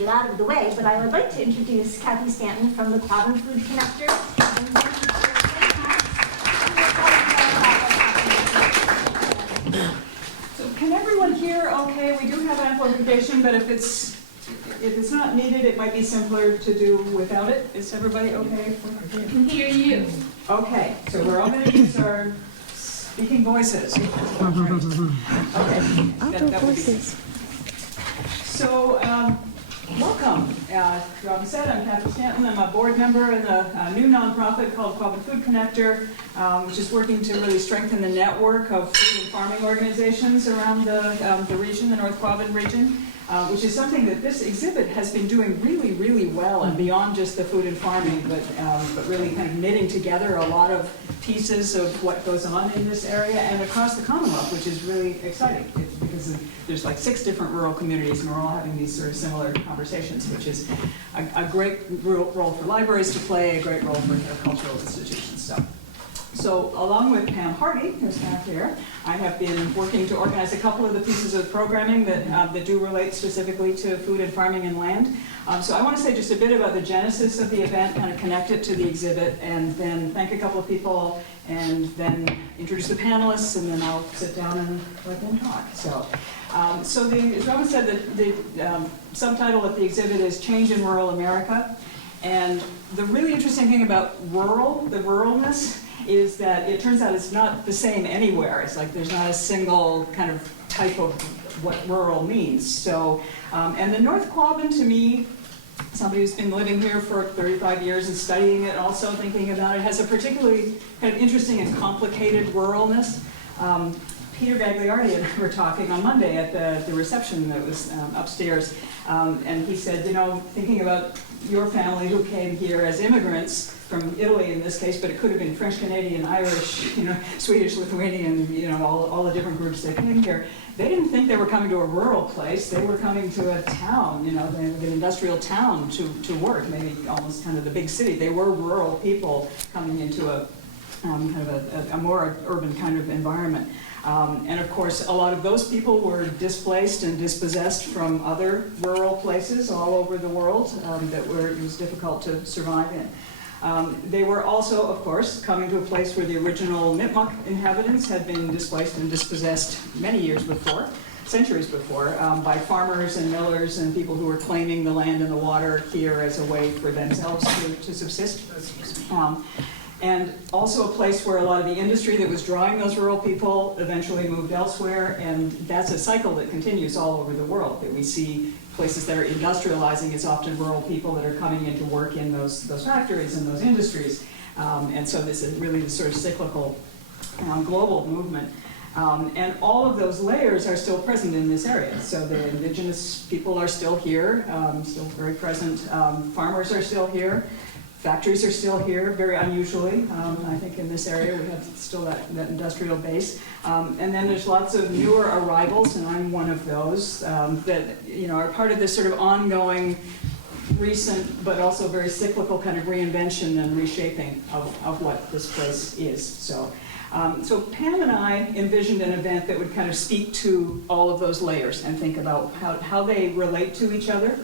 get out of the way, but I would like to introduce Cathy Stanton from the Quabbin Food Connector. So can everyone hear okay? We do have amplification, but if it's not needed, it might be simpler to do without it. Is everybody okay? I can hear you. Okay, so we're all going to use our speaking voices. Okay. That would be. So, welcome. Robin said, I'm Cathy Stanton. I'm a board member in a new nonprofit called Quabbin Food Connector, which is working to really strengthen the network of food and farming organizations around the region, the North Quabbin region, which is something that this exhibit has been doing really, really well, and beyond just the food and farming, but really kind of knitting together a lot of pieces of what goes on in this area and across the Commonwealth, which is really exciting because there's like 6 different rural communities, and we're all having these sort of similar conversations, which is a great role for libraries to play, a great role for cultural institutions. So along with Pam Hardy, who's back here, I have been working to organize a couple of the pieces of programming that do relate specifically to food and farming and land. So I want to say just a bit about the genesis of the event, kind of connect it to the exhibit, and then thank a couple of people, and then introduce the panelists, and then I'll sit down and let them talk. So as Robin said, the subtitle of the exhibit is Change in Rural America. And the really interesting thing about the ruralness, is that it turns out it's not the same anywhere. It's like there's not a single kind of type of what rural means. So, and the North Quabbin, to me, somebody who's been living here for 35 years and studying it, also thinking about it, has a particularly kind of interesting and complicated ruralness. Peter Gagliardi and I were talking on Monday at the reception that was upstairs, and he said, you know, thinking about your family who came here as immigrants from Italy in this case, but it could have been French, Canadian, Irish, you know, Swedish, Lithuanian, you know, all the different groups that came here. They didn't think they were coming to a rural place. They were coming to a town, you know, an industrial town to work, maybe almost kind of the big city. They were rural people coming into a kind of a more urban kind of environment. And of course, a lot of those people were displaced and dispossessed from other rural places all over the world it was difficult to survive in. They were also, of course, coming to a place where the original Nipmuc inhabitants had been displaced and dispossessed many years before, centuries before, by farmers and millers and people who were claiming the land and the water here as a way for themselves to subsist. And also a place where a lot of the industry that was drawing those rural people eventually moved elsewhere, and that's a cycle that continues all over the world, that we see places that are industrializing. It's often rural people that are coming in to work in those factories and those industries. And so this is really the sort of cyclical global movement. And all of those layers are still present in this area. So the indigenous people are still here, still very present. Farmers are still here. Factories are still here, very unusually. I think in this area we have still that industrial base. And then there's lots of newer arrivals, and I'm one of those, that are part of this sort of ongoing, recent, but also very cyclical kind of reinvention and reshaping of what this place is. So Pam and I envisioned an event that would kind of speak to all of those layers and think about how they relate to each other.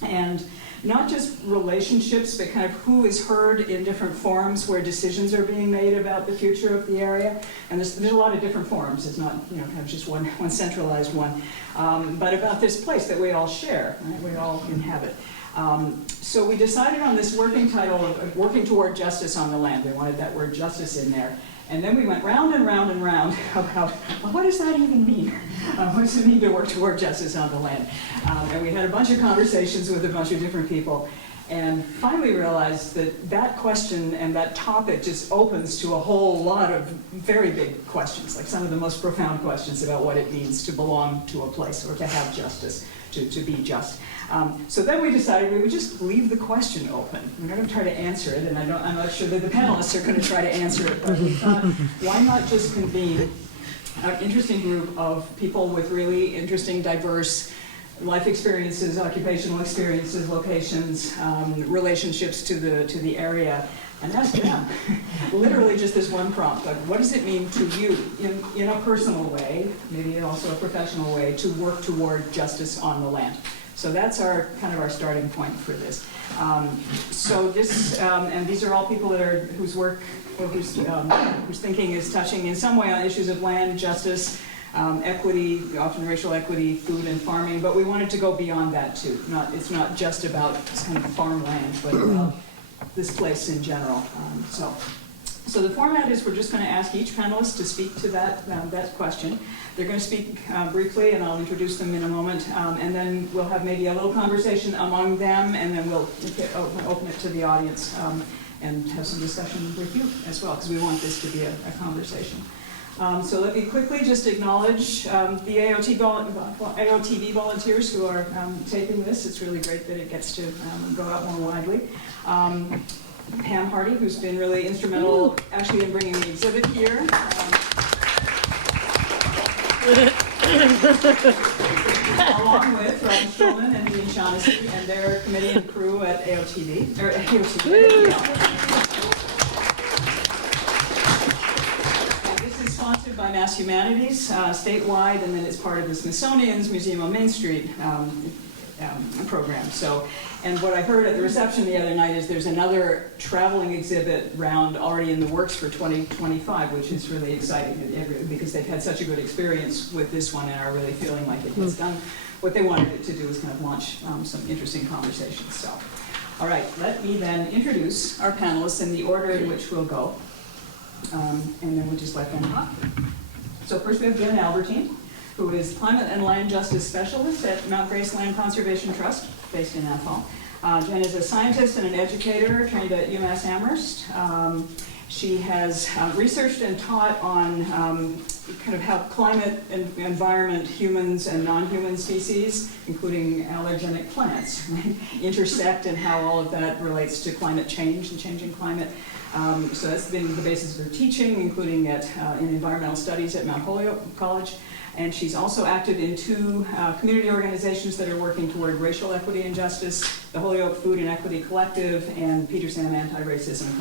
And not just relationships, but kind of who is heard in different forums where decisions are being made about the future of the area. And there's a lot of different forums. It's not kind of just one centralized one. But about this place that we all share, right? We all inhabit. So we decided on this working title of Working Toward Justice on the Land. We wanted that word justice in there. And then we went round and round and round about, well, what does that even mean? What does it mean to work toward justice on the land? And we had a bunch of conversations with a bunch of different people, and finally realized that question and that topic just opens to a whole lot of very big questions, like some of the most profound questions about what it means to belong to a place or to have justice, to be just. So then we decided we would just leave the question open. We're not going to try to answer it, and I'm not sure that the panelists are going to try to answer it, but we thought, why not just convene an interesting group of people with really interesting, diverse life experiences, occupational experiences, locations, relationships to the area, and ask them, literally just this one prompt, like, what does it mean to you in a personal way, maybe also a professional way, to work toward justice on the land? So that's our kind of our starting point for this. So this, and these are all people that are whose work, or whose thinking is touching in some way on issues of land justice, equity, often racial equity, food and farming. But we wanted to go beyond that too. It's not just about kind of farmland, but about this place in general. So the format is we're just going to ask each panelist to speak to that question. They're going to speak briefly, and I'll introduce them in a moment, and then we'll have maybe a little conversation among them, and then we'll open it to the audience and have some discussion with you as well, because we want this to be a conversation. So let me quickly just acknowledge the AOTV volunteers who are taping this. It's really great that it gets to go out more widely. Pam Hardy, who's been really instrumental actually in bringing the exhibit here. Along with Robin Schulman and Dean Shaughnessy and their committee and crew at AOTV. And this is sponsored by Mass Humanities statewide, and then it's part of the Smithsonian's Museum on Main Street program. So, and what I heard at the reception the other night is there's another traveling exhibit round already in the works for 2025, which is really exciting because they've had such a good experience with this one and are really feeling like it has done what they wanted it to do, is kind of launch some interesting conversations. So, all right, let me then introduce our panelists in the order in which we'll go, and then we'll just let them talk. So first we have Jenn Albertine, who is Climate and Land Justice Specialist at Mount Grace Land Conservation Trust, based in Athol. Jenn is a scientist and an educator trained at UMass Amherst. She has researched and taught on kind of how climate and environment, humans and non-human species, including allergenic plants, intersect, and how all of that relates to climate change and changing climate. So that's been the basis of her teaching, including in environmental studies at Mount Holyoke College. And she's also active in two community organizations that are working toward racial equity and justice, the Holyoke Food and Equity Collective and Peter Sam Anti-Racism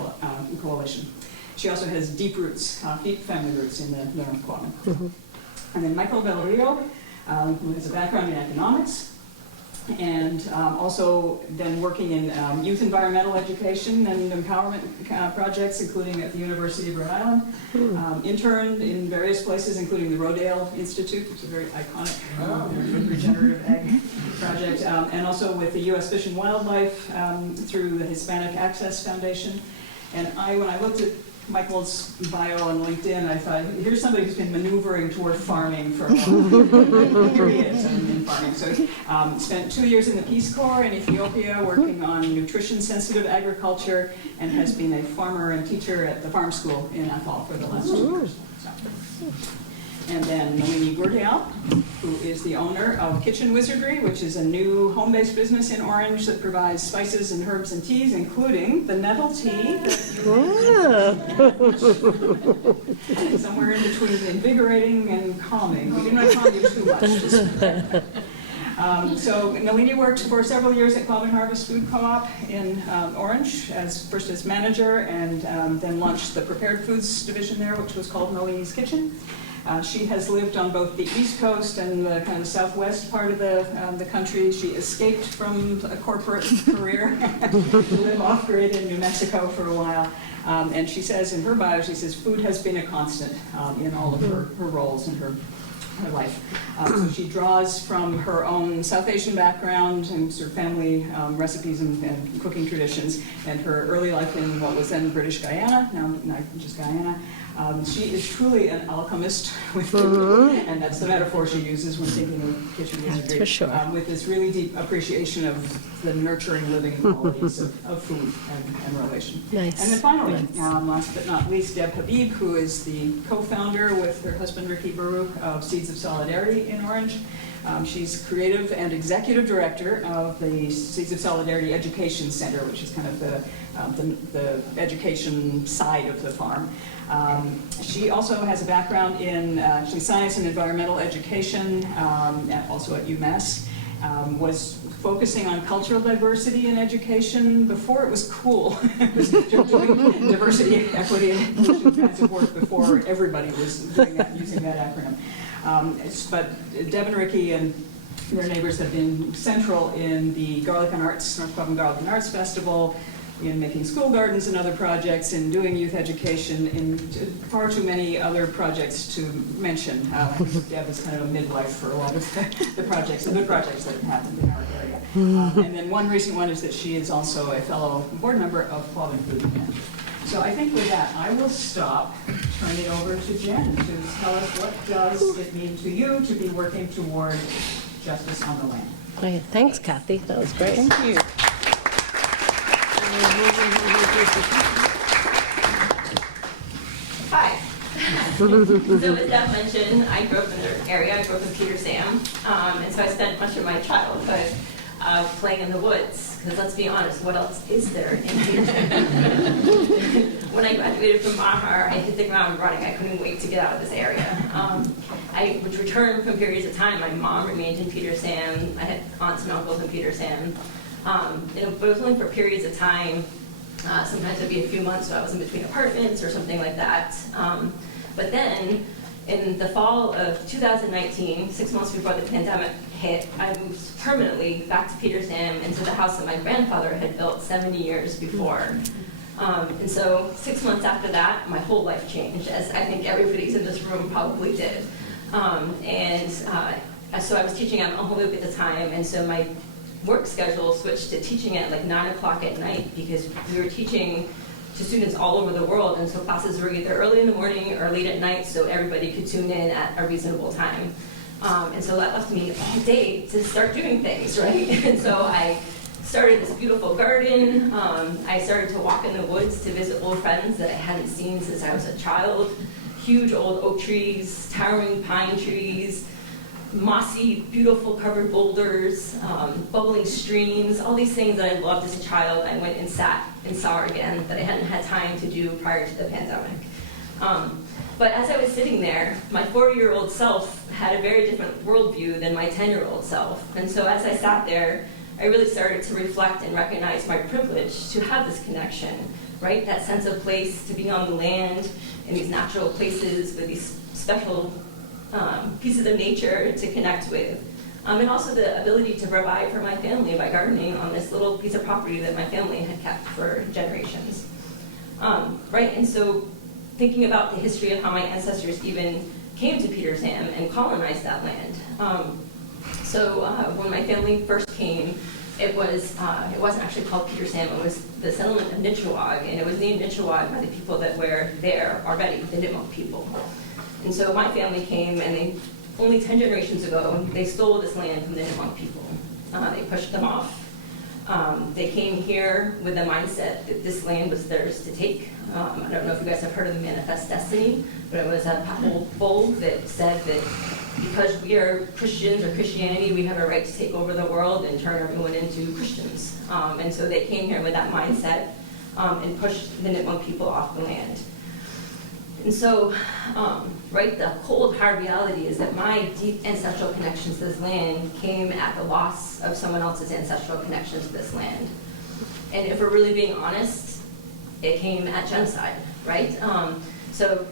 Coalition. She also has deep roots, deep family roots in the North Quabbin. And then Michael Del Rio, who has a background in economics, and also then working in youth environmental education and empowerment projects, including at the University of Rhode Island. Interned in various places, including the Goordial Institute, which is a very iconic regenerative ag project, and also with the U.S. Fish and Wildlife through the Hispanic Access Foundation. And when I looked at Michael's bio on LinkedIn, I thought, here's somebody who's been maneuvering toward farming for a while. Here he is in farming. So he spent 2 years in the Peace Corps in Ethiopia working on nutrition-sensitive agriculture, and has been a farmer and teacher at the farm school in Athol for the last 2 years. So. And then Nalini Goordial, who is the owner of Kitchen Wizardry, which is a new home-based business in Orange that provides spices and herbs and teas, including the nettle tea. Somewhere in between invigorating and calming. We didn't want to calm you too much. So Nalini worked for several years at Quabbin Harvest Food Co-op in Orange, first as manager, and then launched the prepared foods division there, which was called Nalini's Kitchen. She has lived on both the East Coast and the kind of southwest part of the country. She escaped from a corporate career to live off-grid in New Mexico for a while. And she says in her bio, she says, food has been a constant in all of her roles in her life. So she draws from her own South Asian background and sort of family recipes and cooking traditions, and her early life in what was then British Guyana, now just Guyana. She is truly an alchemist with food, and that's the metaphor she uses when thinking of Kitchen Wizardry, for sure. With this really deep appreciation of the nurturing living qualities of food and relation. Nice. And then finally, Nice. last but not least, Deb Habib, who is the co-founder with her husband Ricky Baruch of Seeds of Solidarity in Orange. She's creative and executive director of the Seeds of Solidarity Education Center, which is kind of the education side of the farm. She also has a background in actually science and environmental education, also at UMass. Was focusing on cultural diversity in education before it was cool. It was doing diversity, equity, and inclusion kinds of work before everybody was doing that, using that acronym. But Deb and Ricky and Their neighbors have been central in the Garlic and Arts, North Quabbin Garlic and Arts Festival, in making school gardens and other projects, in doing youth education, in far too many other projects to mention. Deb is kind of a midwife for a lot of the projects, the good projects that have happened in our area. And then one recent one is that she is also a fellow board member of Quabbin Food Connector. So I think with that, I will stop, turn it over to Jenn to tell us what does it mean to you to be working toward justice on the land. Okay, thanks, Cathy. That was great. Thank you. Hi. So as Deb mentioned, I grew up in the area. I grew up in Peter Sam. And so I spent much of my childhood playing in the woods. Because let's be honest, what else is there in Peter Sam? When I graduated from Mahar, I hit the ground running. I couldn't wait to get out of this area. I would return from periods of time. My mom remained in Peter Sam. I had aunts and uncles in Peter Sam. But it was only for periods of time. Sometimes it would be a few months, so I was in between apartments or something like that. But then, in the fall of 2019, 6 months before the pandemic hit, I moved permanently back to Peter Sam into the house that my grandfather had built 70 years before. And so 6 months after that, my whole life changed, as I think everybody's in this room probably did. So I was teaching at Uncle Luke at the time, and so my work schedule switched to teaching at like 9 o'clock at night because we were teaching to students all over the world, and so classes were either early in the morning or late at night, so everybody could tune in at a reasonable time. And so that left me all day to start doing things, right? And so I started this beautiful garden. I started to walk in the woods to visit old friends that I hadn't seen since I was a child. Huge old oak trees, towering pine trees, mossy, beautiful covered boulders, bubbling streams, all these things that I loved as a child. I went and sat and saw again that I hadn't had time to do prior to the pandemic. But as I was sitting there, my 40-year-old self had a very different worldview than my 10-year-old self. And so as I sat there, I really started to reflect and recognize my privilege to have this connection, right? That sense of place, to be on the land, in these natural places with these special pieces of nature to connect with. And also the ability to provide for my family by gardening on this little piece of property that my family had kept for generations. Right, and so thinking about the history of how my ancestors even came to Peter Sam and colonized that land. When my family first came, it wasn't actually called Peter Sam, it was the settlement of Nichawag, and it was named Nichawag by the people that were there already, the Nipmuc people. And so my family came, and only 10 generations ago, they stole this land from the Nipmuc people. They pushed them off. They came here with the mindset that this land was theirs to take. I don't know if you guys have heard of the Manifest Destiny, but it was a papal bull that said that because we are Christians or Christianity, we have a right to take over the world and turn everyone into Christians. And so they came here with that mindset and pushed the Nipmuc people off the land. And so, right, the cold, hard reality is that my deep ancestral connections to this land came at the loss of someone else's ancestral connections to this land. And if we're really being honest, it came at genocide, right? So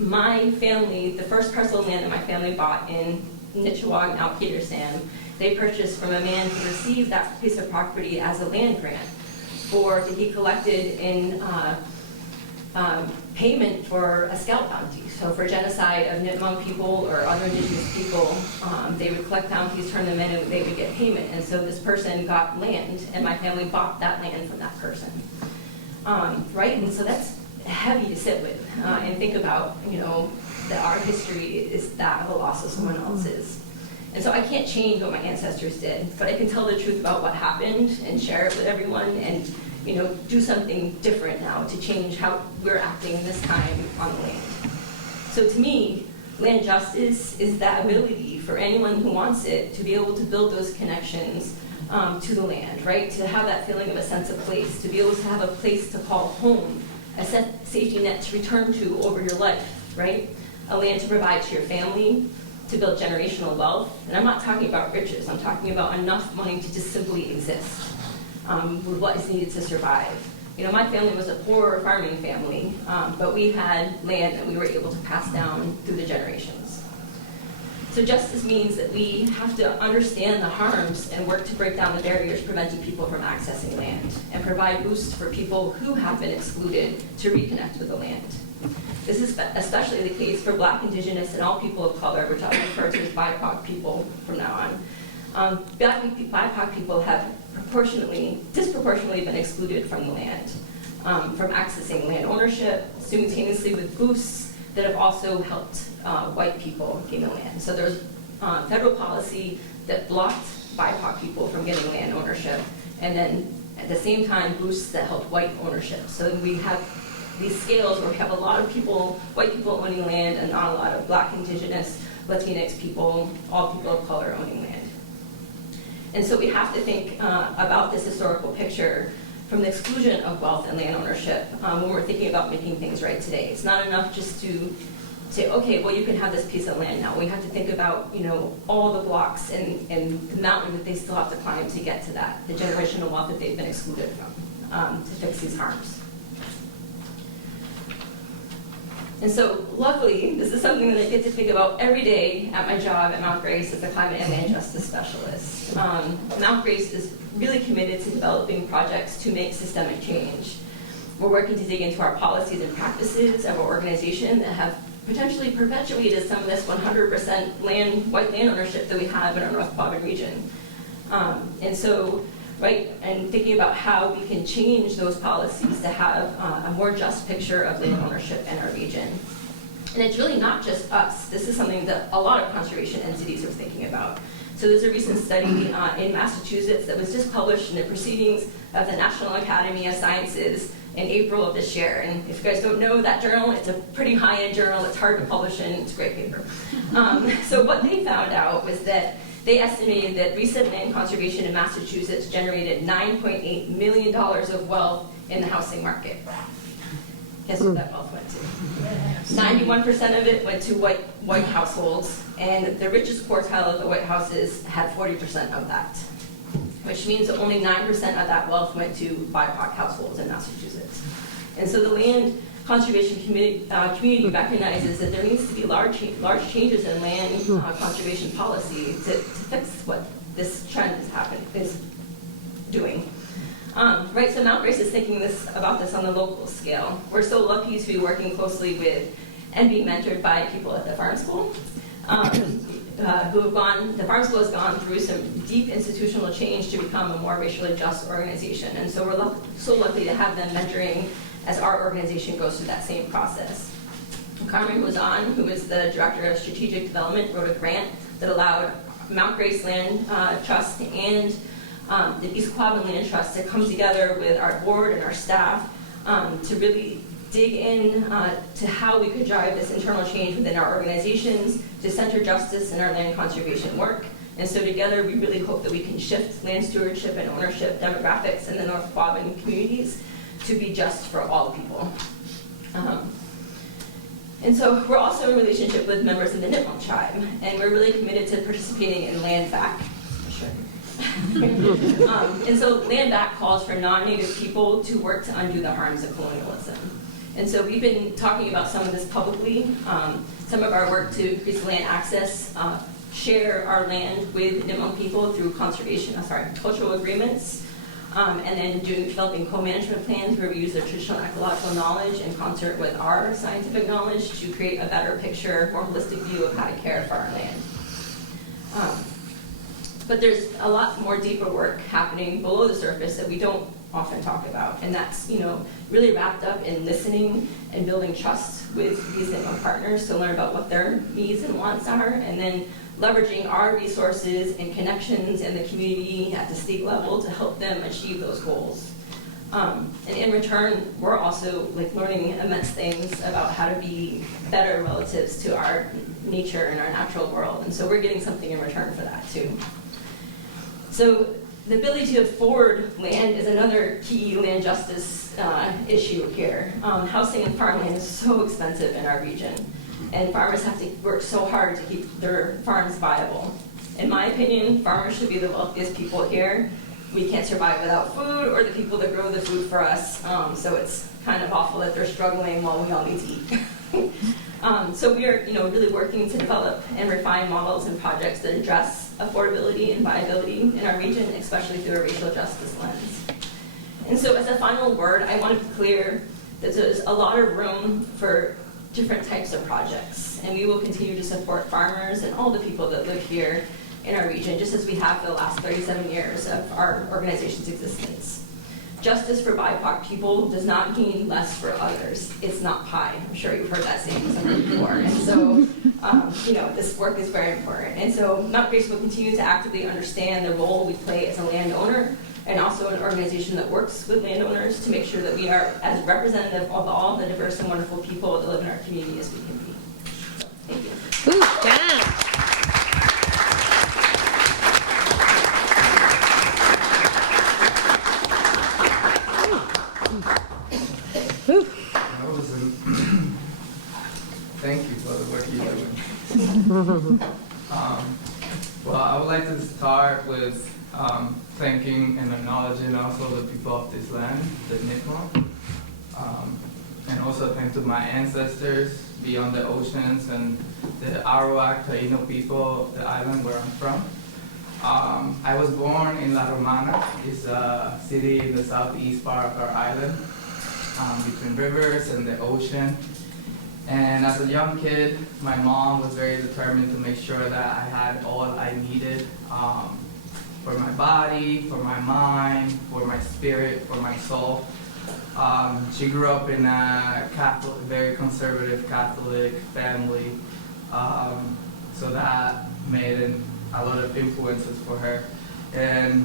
my family, the first parcel of land that my family bought in Nichawag, now Peter Sam, they purchased from a man who received that piece of property as a land grant that he collected in payment for a scalp bounty. So for genocide of Nipmuc people or other indigenous people, they would collect bounties, turn them in, and they would get payment. And so this person got land, and my family bought that land from that person. Right? And so that's heavy to sit with and think about, that our history is that of the loss of someone else's. And so I can't change what my ancestors did, but I can tell the truth about what happened and share it with everyone and do something different now to change how we're acting this time on the land. So to me, land justice is that ability for anyone who wants it to be able to build those connections to the land, right? To have that feeling of a sense of place, to be able to have a place to call home, a safety net to return to over your life, right? A land to provide to your family, to build generational wealth. And I'm not talking about riches, I'm talking about enough money to just simply exist. With what is needed to survive. My family was a poor farming family, but we had land that we were able to pass down through the generations. So justice means that we have to understand the harms and work to break down the barriers preventing people from accessing land and provide boosts for people who have been excluded to reconnect with the land. This is especially the case for Black, Indigenous, and all people of color, which I'll refer to as BIPOC people from now on. Black BIPOC people have disproportionately been excluded from the land, from accessing land ownership, simultaneously with boosts that have also helped white people gain the land. So there's federal policy that blocked BIPOC people from getting land ownership, and then at the same time boosts that helped white ownership. So we have these scales where we have a lot of people, white people owning land, and not a lot of Black, Indigenous, Latinx people, all people of color owning land. And so we have to think about this historical picture from the exclusion of wealth and land ownership when we're thinking about making things right today. It's not enough just to say, okay, well, you can have this piece of land now. We have to think about, all the blocks and the mountain that they still have to climb to get to that, the generational wealth that they've been excluded from to fix these harms. And so, luckily, this is something that I get to think about every day at my job at Mount Grace as a climate and land justice specialist. Mount Grace is really committed to developing projects to make systemic change. We're working to dig into our policies and practices of our organization that have potentially perpetuated some of this 100% white land ownership that we have in our North Quabbin region. And thinking about how we can change those policies to have a more just picture of land ownership in our region. And it's really not just us. This is something that a lot of conservation entities are thinking about. So there's a recent study in Massachusetts that was just published in the Proceedings of the National Academy of Sciences in April of this year. And if you guys don't know that journal, it's a pretty high-end journal. It's hard to publish in. It's a great paper. So what they found out was that they estimated that recent land conservation in Massachusetts generated $9.8 million of wealth in the housing market. Guess what that wealth went to? 91% of it went to white households, and the richest quartile of the white houses had 40% of that, which means that only 9% of that wealth went to BIPOC households in Massachusetts. And so the land conservation community recognizes that there needs to be large changes in land conservation policy to fix what this trend is doing. So Mount Grace is thinking about this on the local scale. We're so lucky to be working closely with and being mentored by people at the farm school the farm school has gone through some deep institutional change to become a more racially just organization. And so we're so lucky to have them mentoring as our organization goes through that same process. Carmen Guzan, who is the Director of Strategic Development, wrote a grant that allowed Mount Grace Land Trust and the East Quabbin Land Trust to come together with our board and our staff to really dig in to how we could drive this internal change within our organizations to center justice in our land conservation work. And so together we really hope that we can shift land stewardship and ownership demographics in the North Quabbin communities to be just for all people. And so we're also in relationship with members of the Nipmuc tribe, and we're really committed to participating in Land Back. Sure. And so Land Back calls for non-Native people to work to undo the harms of colonialism. And so we've been talking about some of this publicly, some of our work to increase land access, share our land with Nipmuc people through cultural agreements, and then developing co-management plans where we use their traditional ecological knowledge in concert with our scientific knowledge to create a better picture, more holistic view of how to care for our land. But there's a lot more deeper work happening below the surface that we don't often talk about, and that's really wrapped up in listening and building trust with these Nipmuc partners to learn about what their needs and wants are, and then leveraging our resources and connections in the community at the state level to help them achieve those goals. And in return, we're also learning immense things about how to be better relatives to our nature and our natural world, and so we're getting something in return for that too. So the ability to afford land is another key land justice issue here. Housing and farmland is so expensive in our region, and farmers have to work so hard to keep their farms viable. In my opinion, farmers should be the wealthiest people here. We can't survive without food or the people that grow the food for us, so it's kind of awful that they're struggling while we all need to eat. So we are, really working to develop and refine models and projects that address affordability and viability in our region, especially through a racial justice lens. And so as a final word, I want to be clear that there's a lot of room for different types of projects, and we will continue to support farmers and all the people that live here in our region, just as we have for the last 37 years of our organization's existence. Justice for BIPOC people does not mean less for others. It's not pie. I'm sure you've heard that saying somewhere before. And so, this work is very important. And so Mount Grace will continue to actively understand the role we play as a landowner and also an organization that works with landowners to make sure that we are as representative of all the diverse and wonderful people that live in our community as we can be. So, thank you. Ooh, yeah. Thank you for the work you're doing. Well, I would like to start with thanking and acknowledging also the people of this land, the Nipmuc, and also thank to my ancestors beyond the oceans and the Arawak Taino people, the island where I'm from. I was born in La Romana. It's a city in the southeast part of our island, between rivers and the ocean. And as a young kid, my mom was very determined to make sure that I had all I needed for my body, for my mind, for my spirit, for my soul. She grew up in a Catholic, very conservative Catholic family, so that made a lot of influences for her. And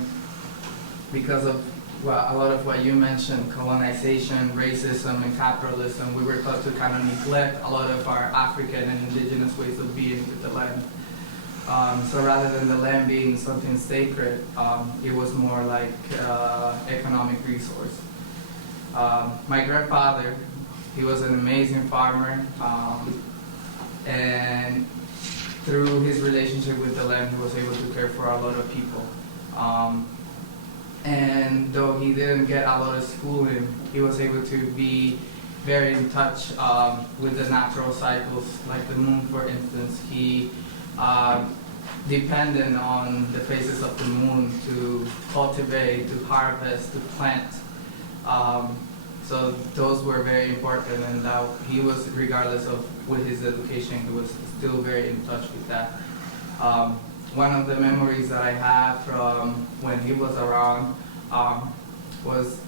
because of a lot of what you mentioned, colonization, racism, and capitalism, we were taught to kind of neglect a lot of our African and indigenous ways of being with the land. So rather than the land being something sacred, it was more like economic resource. My grandfather, he was an amazing farmer, and through his relationship with the land, he was able to care for a lot of people. And though he didn't get a lot of schooling, he was able to be very in touch with the natural cycles, like the moon, for instance. He depended on the phases of the moon to cultivate, to harvest, to plant. So those were very important, and he was, regardless of with his education, he was still very in touch with that. One of the memories that I have from when he was around was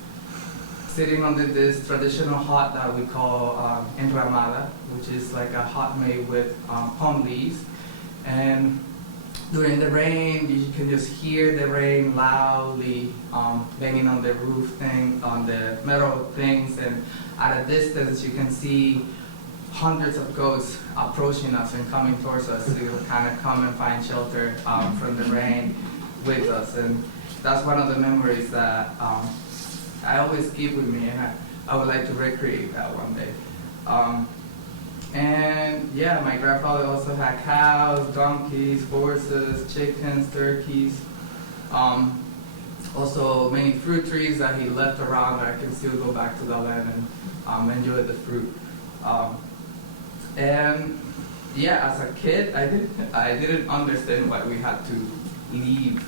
sitting under this traditional hut that we call enramada, which is like a hut made with palm leaves. And during the rain, you can just hear the rain loudly banging on the roof thing, on the metal things, and at a distance you can see hundreds of goats approaching us and coming towards us to kind of come and find shelter from the rain with us. And that's one of the memories that I always keep with me, and I would like to recreate that one day. And yeah, my grandfather also had cows, donkeys, horses, chickens, turkeys. Also many fruit trees that he left around that I can still go back to the land and enjoy the fruit. And yeah, as a kid, I didn't understand why we had to leave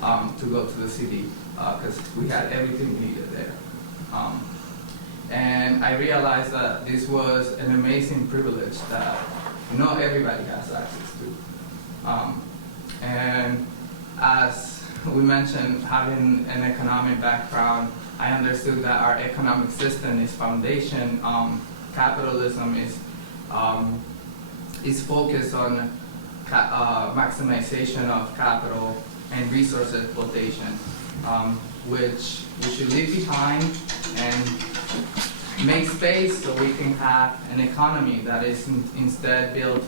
to go to the city, because we had everything we needed there. And I realized that this was an amazing privilege that not everybody has access to. And as we mentioned, having an economic background, I understood that our economic system is foundation. Capitalism is focused on maximization of capital and resource exploitation, which we should leave behind and make space so we can have an economy that is instead built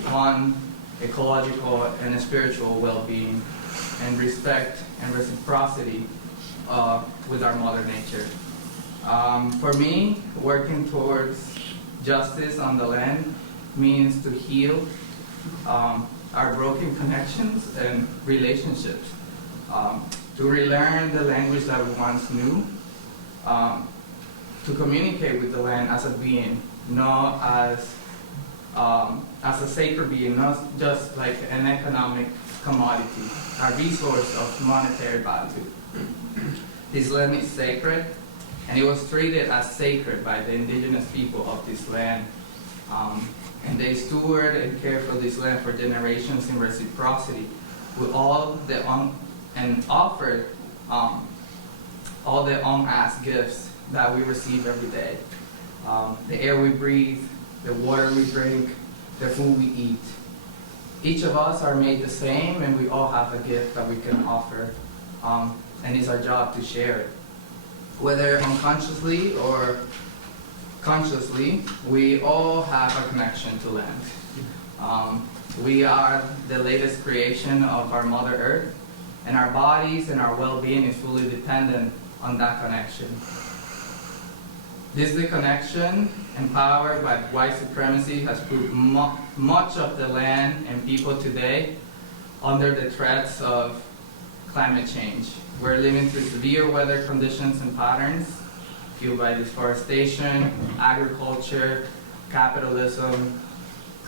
upon ecological and spiritual well-being and respect and reciprocity with our mother nature. For me, working towards justice on the land means to heal our broken connections and relationships, to relearn the language that we once knew, to communicate with the land as a being, not as as a sacred being, not just like an economic commodity, a resource of monetary value. This land is sacred, and it was treated as sacred by the indigenous people of this land. And they steward and care for this land for generations in reciprocity, with all the and offered all the unasked gifts that we receive every day. The air we breathe, the water we drink, the food we eat. Each of us are made the same, and we all have a gift that we can offer, and it's our job to share it. Whether unconsciously or consciously, we all have a connection to land. We are the latest creation of our Mother Earth, and our bodies and our well-being is fully dependent on that connection. This connection, empowered by white supremacy, has put much of the land and people today under the threats of climate change. We're living through severe weather conditions and patterns fueled by deforestation, agriculture, capitalism,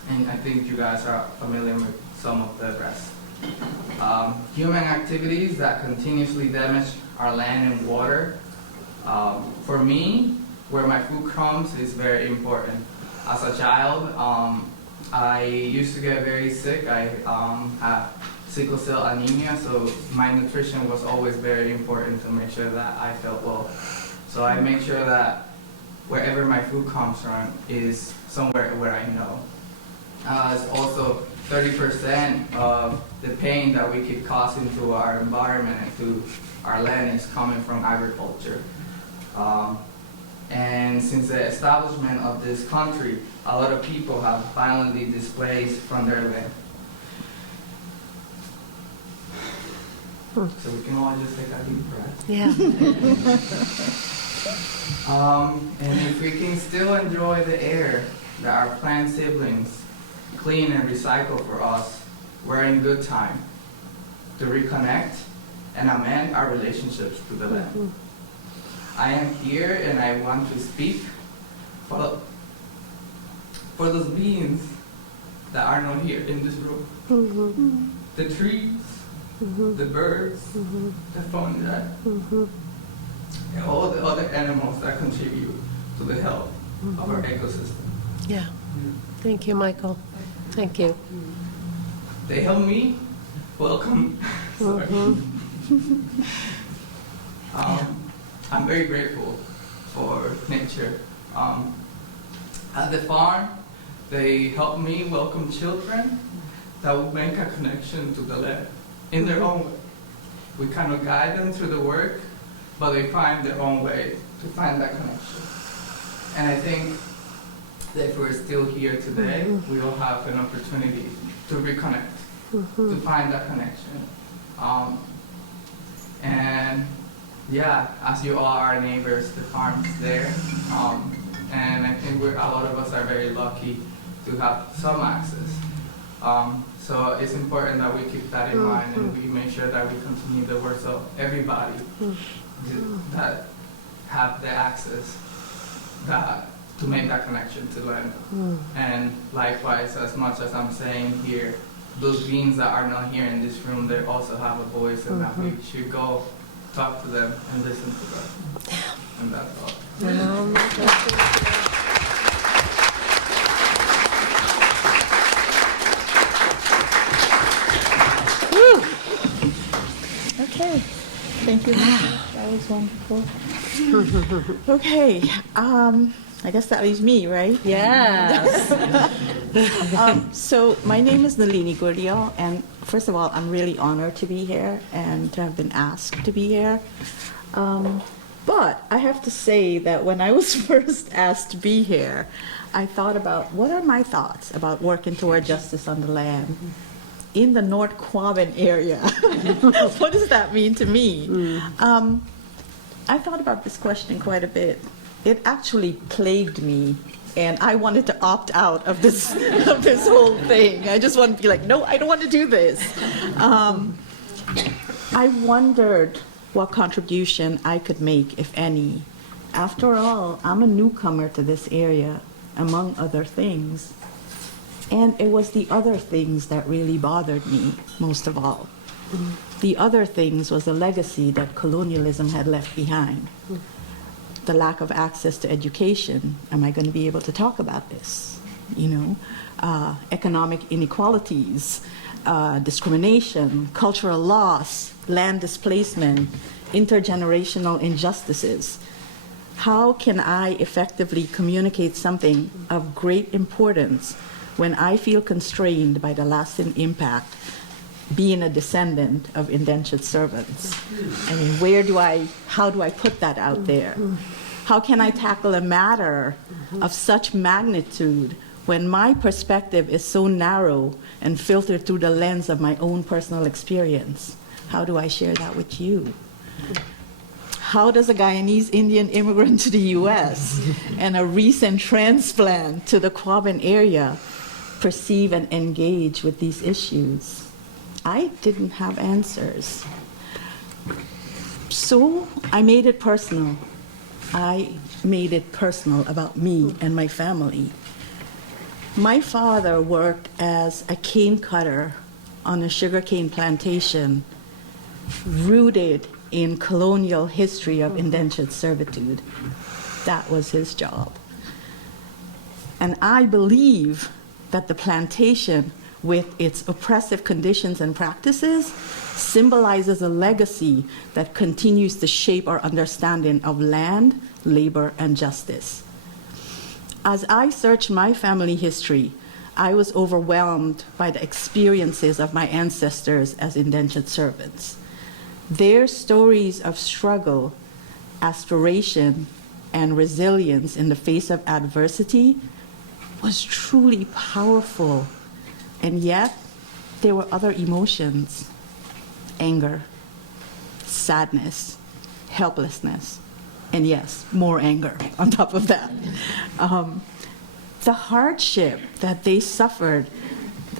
and I think you guys are familiar with some of the rest. Human activities that continuously damage our land and water. For me, where my food comes is very important. As a child, I used to get very sick. I have sickle cell anemia, so my nutrition was always very important to make sure that I felt well. So I make sure that wherever my food comes from is somewhere where I know. It's also 30% of the pain that we keep causing to our environment and to our land is coming from agriculture. And since the establishment of this country, a lot of people have violently displaced from their land. So we can all just take a deep breath. Yeah. And if we can still enjoy the air that our plant siblings clean and recycle for us, we're in good time to reconnect and amend our relationships to the land. I am here and I want to speak for those beings that are not here in this room. The trees, the birds, the fungi, and all the other animals that contribute to the health of our ecosystem. Yeah. Thank you, Michael. Thank you. They help me welcome. Sorry. I'm very grateful for nature. At the farm, they help me welcome children that will make a connection to the land in their own way. We kind of guide them through the work, but they find their own way to find that connection. And I think that if we're still here today, we will have an opportunity to reconnect, to find that connection. And yeah, as you all are neighbors, the farm's there. And I think a lot of us are very lucky to have some access. So it's important that we keep that in mind and we make sure that we continue the work so everybody that have the access to make that connection to land. And likewise, as much as I'm saying here, those beings that are not here in this room, they also have a voice and that we should go talk to them and listen to them. And that's all. Okay, thank you. That was wonderful. Okay, I guess that leaves me, right? Yes. So my name is Nalini Goordial, and first of all, I'm really honored to be here and to have been asked to be here. But I have to say that when I was first asked to be here, I thought about what are my thoughts about working toward justice on the land in the North Quabbin area. What does that mean to me? I thought about this question quite a bit. It actually plagued me, and I wanted to opt out of this of this whole thing. I just wanted to be like, no, I don't want to do this. I wondered what contribution I could make, if any. After all, I'm a newcomer to this area, among other things. And it was the other things that really bothered me most of all. The other things was the legacy that colonialism had left behind. The lack of access to education. Am I going to be able to talk about this? You know, economic inequalities, discrimination, cultural loss, land displacement, intergenerational injustices. How can I effectively communicate something of great importance when I feel constrained by the lasting impact being a descendant of indentured servants? I mean, how do I put that out there? How can I tackle a matter of such magnitude when my perspective is so narrow and filtered through the lens of my own personal experience? How do I share that with you? How does a Guyanese Indian immigrant to the US and a recent transplant to the Quabbin area perceive and engage with these issues? I didn't have answers. So I made it personal. I made it personal about me and my family. My father worked as a cane cutter on a sugarcane plantation rooted in colonial history of indentured servitude. That was his job. And I believe that the plantation, with its oppressive conditions and practices, symbolizes a legacy that continues to shape our understanding of land, labor, and justice. As I searched my family history, I was overwhelmed by the experiences of my ancestors as indentured servants. Their stories of struggle, aspiration, and resilience in the face of adversity was truly powerful. And yet, there were other emotions: anger, sadness, helplessness, and yes, more anger on top of that. The hardship that they suffered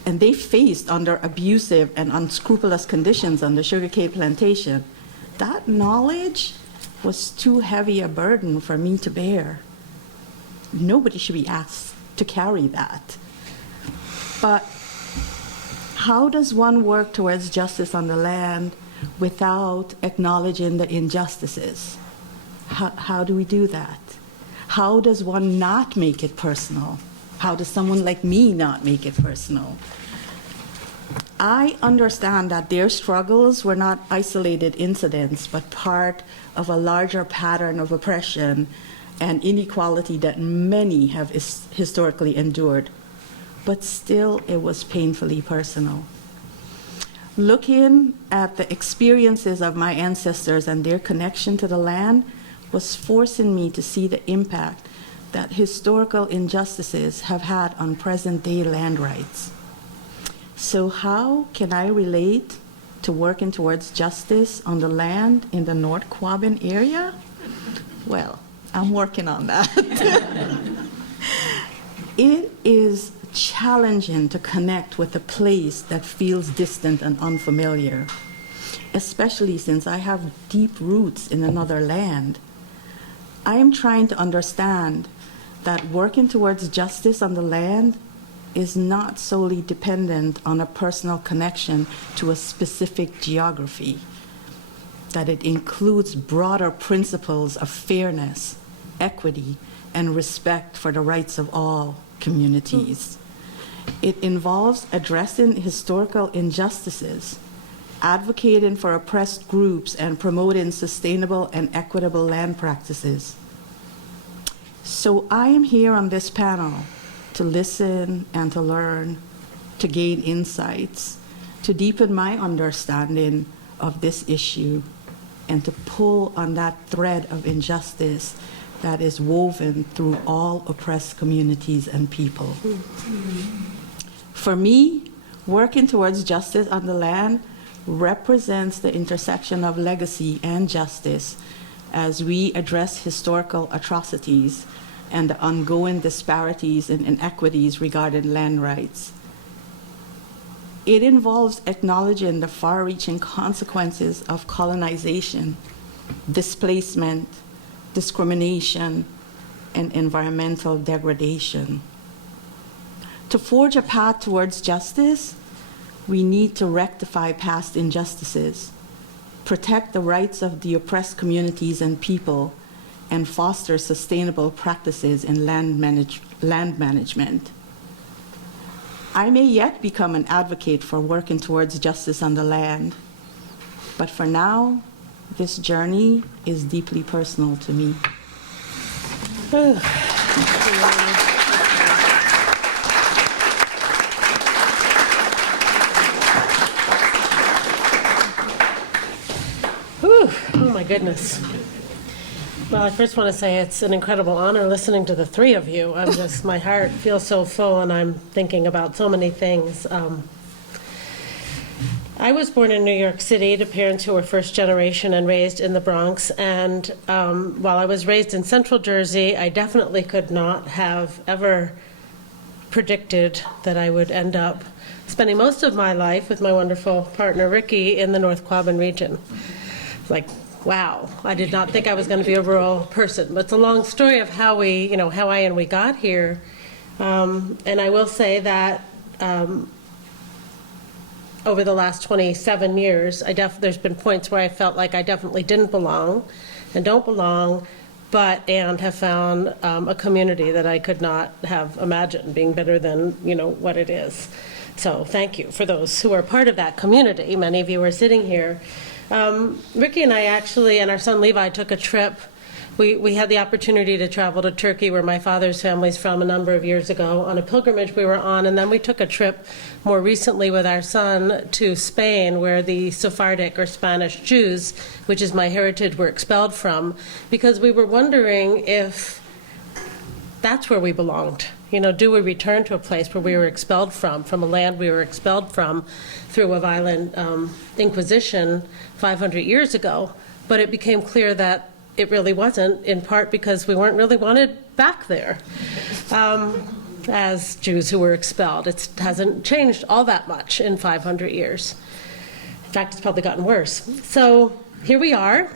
and they faced under abusive and unscrupulous conditions on the sugarcane plantation, that knowledge was too heavy a burden for me to bear. Nobody should be asked to carry that. But how does one work towards justice on the land without acknowledging the injustices? How do we do that? How does one not make it personal? How does someone like me not make it personal? I understand that their struggles were not isolated incidents, but part of a larger pattern of oppression and inequality that many have historically endured. But still, it was painfully personal. Looking at the experiences of my ancestors and their connection to the land was forcing me to see the impact that historical injustices have had on present-day land rights. So how can I relate to working towards justice on the land in the North Quabbin area? Well, I'm working on that. It is challenging to connect with a place that feels distant and unfamiliar, especially since I have deep roots in another land. I am trying to understand that working towards justice on the land is not solely dependent on a personal connection to a specific geography, that it includes broader principles of fairness, equity, and respect for the rights of all communities. It involves addressing historical injustices, advocating for oppressed groups, and promoting sustainable and equitable land practices. So I am here on this panel to listen and to learn, to gain insights, to deepen my understanding of this issue, and to pull on that thread of injustice that is woven through all oppressed communities and people. For me, working towards justice on the land represents the intersection of legacy and justice as we address historical atrocities and the ongoing disparities and inequities regarding land rights. It involves acknowledging the far-reaching consequences of colonization, displacement, discrimination, and environmental degradation. To forge a path towards justice, we need to rectify past injustices, protect the rights of the oppressed communities and people, and foster sustainable practices in land management. I may yet become an advocate for working towards justice on the land, but for now, this journey is deeply personal to me. Oh my goodness. Well, I first want to say it's an incredible honor listening to the three of you. My heart feels so full, and I'm thinking about so many things. I was born in New York City to parents who were first generation and raised in the Bronx. And while I was raised in Central Jersey, I definitely could not have ever predicted that I would end up spending most of my life with my wonderful partner, Ricky, in the North Quabbin region. Like, wow, I did not think I was going to be a rural person. But it's a long story of how we got here. And I will say that over the last 27 years, there's been points where I felt like I definitely didn't belong and don't belong, and have found a community that I could not have imagined being better than, what it is. So thank you for those who are part of that community. Many of you are sitting here. Ricky and I actually, and our son Levi, took a trip. We had the opportunity to travel to Turkey, where my father's family's from, a number of years ago, on a pilgrimage we were on, and then we took a trip more recently with our son to Spain, where the Sephardic or Spanish Jews, which is my heritage, were expelled from, because we were wondering if that's where we belonged. Do we return to a place where we were expelled from a land we were expelled from through a violent inquisition 500 years ago? But it became clear that it really wasn't, in part because we weren't really wanted back there as Jews who were expelled. It hasn't changed all that much in 500 years. In fact, it's probably gotten worse. So here we are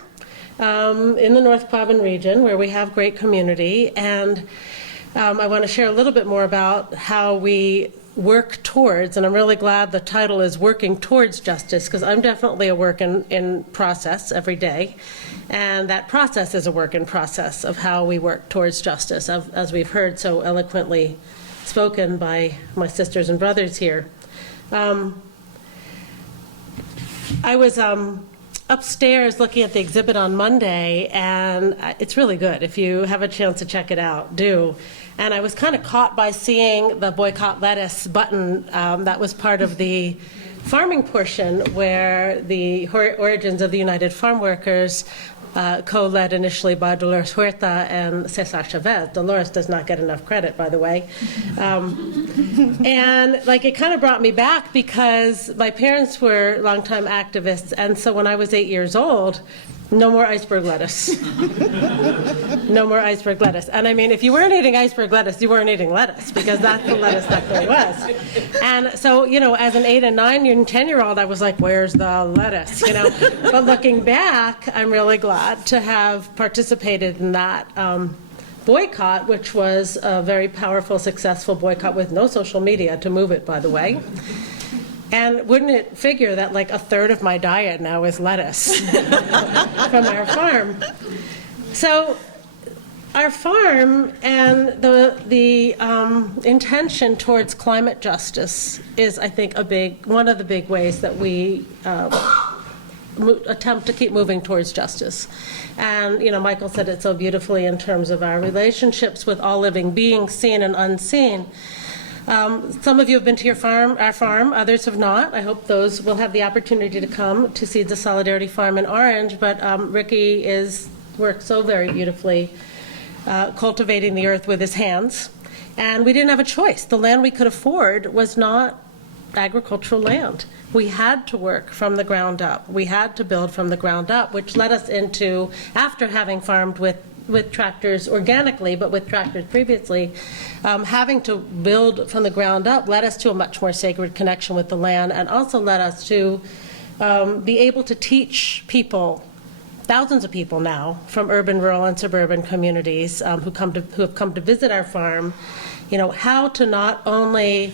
in the North Quabbin region, where we have great community, and I want to share a little bit more about how we work towards, and I'm really glad the title is Working Towards Justice, because I'm definitely a work in process every day, and that process is a work in process of how we work towards justice, as we've heard so eloquently spoken by my sisters and brothers here. I was upstairs looking at the exhibit on Monday, and it's really good. If you have a chance to check it out, do. And I was kind of caught by seeing the boycott lettuce button that was part of the farming portion, where the origins of the United Farm Workers, co-led initially by Dolores Huerta and Cesar Chavez. Dolores does not get enough credit, by the way. And it kind of brought me back, because my parents were longtime activists, and so when I was 8 years old, no more iceberg lettuce. No more iceberg lettuce. And I mean, if you weren't eating iceberg lettuce, you weren't eating lettuce, because that's the lettuce that there was. And so, as an 8 and 9 and 10-year-old, I was like, where's the lettuce, But looking back, I'm really glad to have participated in that boycott, which was a very powerful, successful boycott with no social media to move it, by the way. And wouldn't it figure that a third of my diet now is lettuce from our farm? So our farm and the intention towards climate justice is, I think, one of the big ways that we attempt to keep moving towards justice. And Michael said it so beautifully in terms of our relationships with all living beings, seen and unseen. Some of you have been to our farm, others have not. I hope those will have the opportunity to come to see the Solidarity Farm in Orange, but Ricky worked so very beautifully cultivating the earth with his hands, and we didn't have a choice. The land we could afford was not agricultural land. We had to work from the ground up. We had to build from the ground up, which led us into, after having farmed with tractors organically, but with tractors previously, having to build from the ground up led us to a much more sacred connection with the land, and also led us to be able to teach people thousands of people now from urban, rural, and suburban communities who have come to visit our farm, how to not only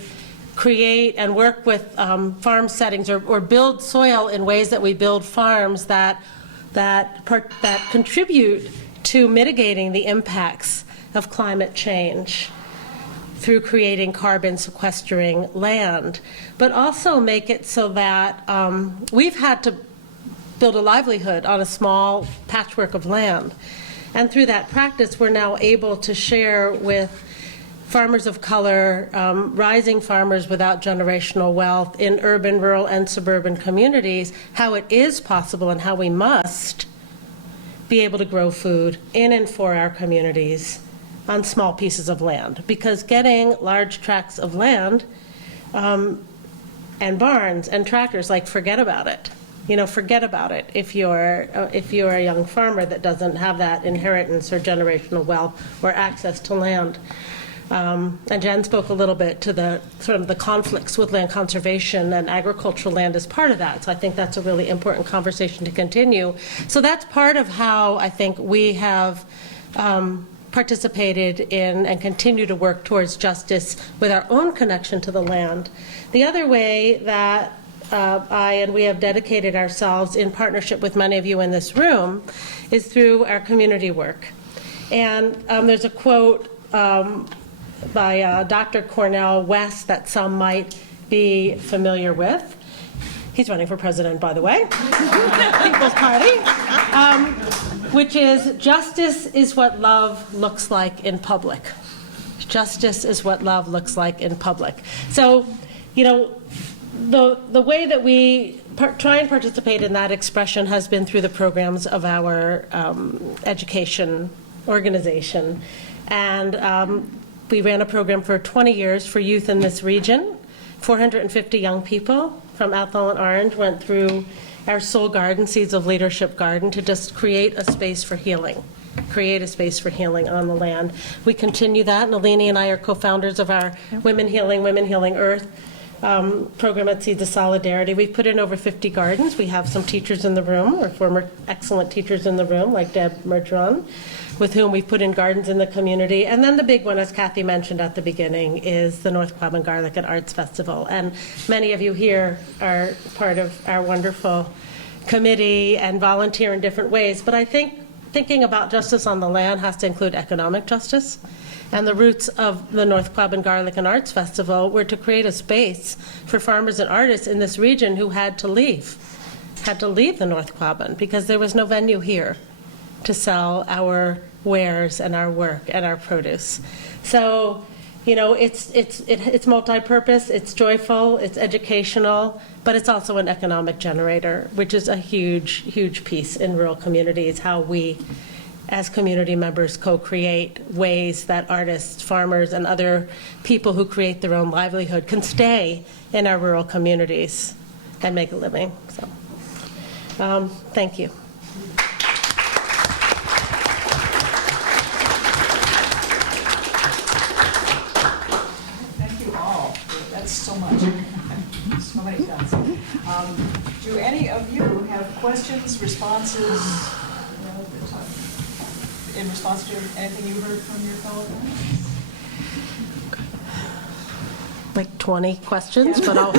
create and work with farm settings or build soil in ways that we build farms that contribute to mitigating the impacts of climate change through creating carbon sequestering land, but also make it so that we've had to build a livelihood on a small patchwork of land. And through that practice, we're now able to share with farmers of color, rising farmers without generational wealth in urban, rural, and suburban communities, how it is possible and how we must be able to grow food in and for our communities on small pieces of land. Because getting large tracts of land and barns and tractors, forget about it. Forget about it if you're a young farmer that doesn't have that inheritance or generational wealth or access to land. And Jenn spoke a little bit to the sort of the conflicts with land conservation, and agricultural land is part of that. So I think that's a really important conversation to continue. So that's part of how I think we have participated in and continue to work towards justice with our own connection to the land. The other way that we have dedicated ourselves in partnership with many of you in this room is through our community work. And there's a quote by Dr. Cornel West that some might be familiar with. He's running for president, by the way, People's Party, which is, justice is what love looks like in public. Justice is what love looks like in public. So, the way that we try and participate in that expression has been through the programs of our education organization. And we ran a program for 20 years for youth in this region. 450 young people from Athol and Orange went through our Soul Garden, Seeds of Leadership Garden, to just create a space for healing. Create a space for healing on the land. We continue that. Nalini and I are co-founders of our Women Healing Earth program at Seeds of Solidarity. We've put in over 50 gardens. We have some teachers in the room, or former excellent teachers in the room, like Deb Mertron, with whom we've put in gardens in the community. And then the big one, as Cathy mentioned at the beginning, is the North Quabbin Garlic and Arts Festival. And many of you here are part of our wonderful committee and volunteer in different ways. But I think thinking about justice on the land has to include economic justice. And the roots of the North Quabbin Garlic and Arts Festival were to create a space for farmers and artists in this region who had to leave the North Quabbin because there was no venue here to sell our wares and our work and our produce. So, it's multi-purpose, it's joyful, it's educational, but it's also an economic generator, which is a huge, huge piece in rural communities, how we as community members co-create ways that artists, farmers, and other people who create their own livelihood can stay in our rural communities and make a living. So, thank you. Thank you all. That's so much. So many thoughts. Do any of you have questions, responses, in response to anything you heard from your fellow panelists? Like 20 questions, but I'll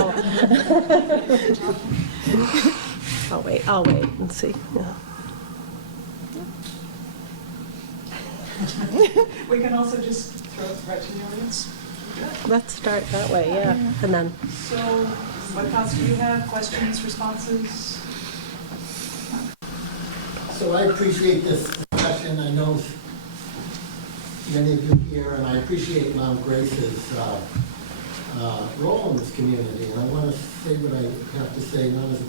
wait and see. Yeah. We can also just throw it right to the audience. Let's start that way, yeah. And then. So, what thoughts do you have? Questions, responses? So I appreciate this discussion. I know many of you here, and I appreciate Mount Grace's role in this community. And I want to say what I have to say, not as a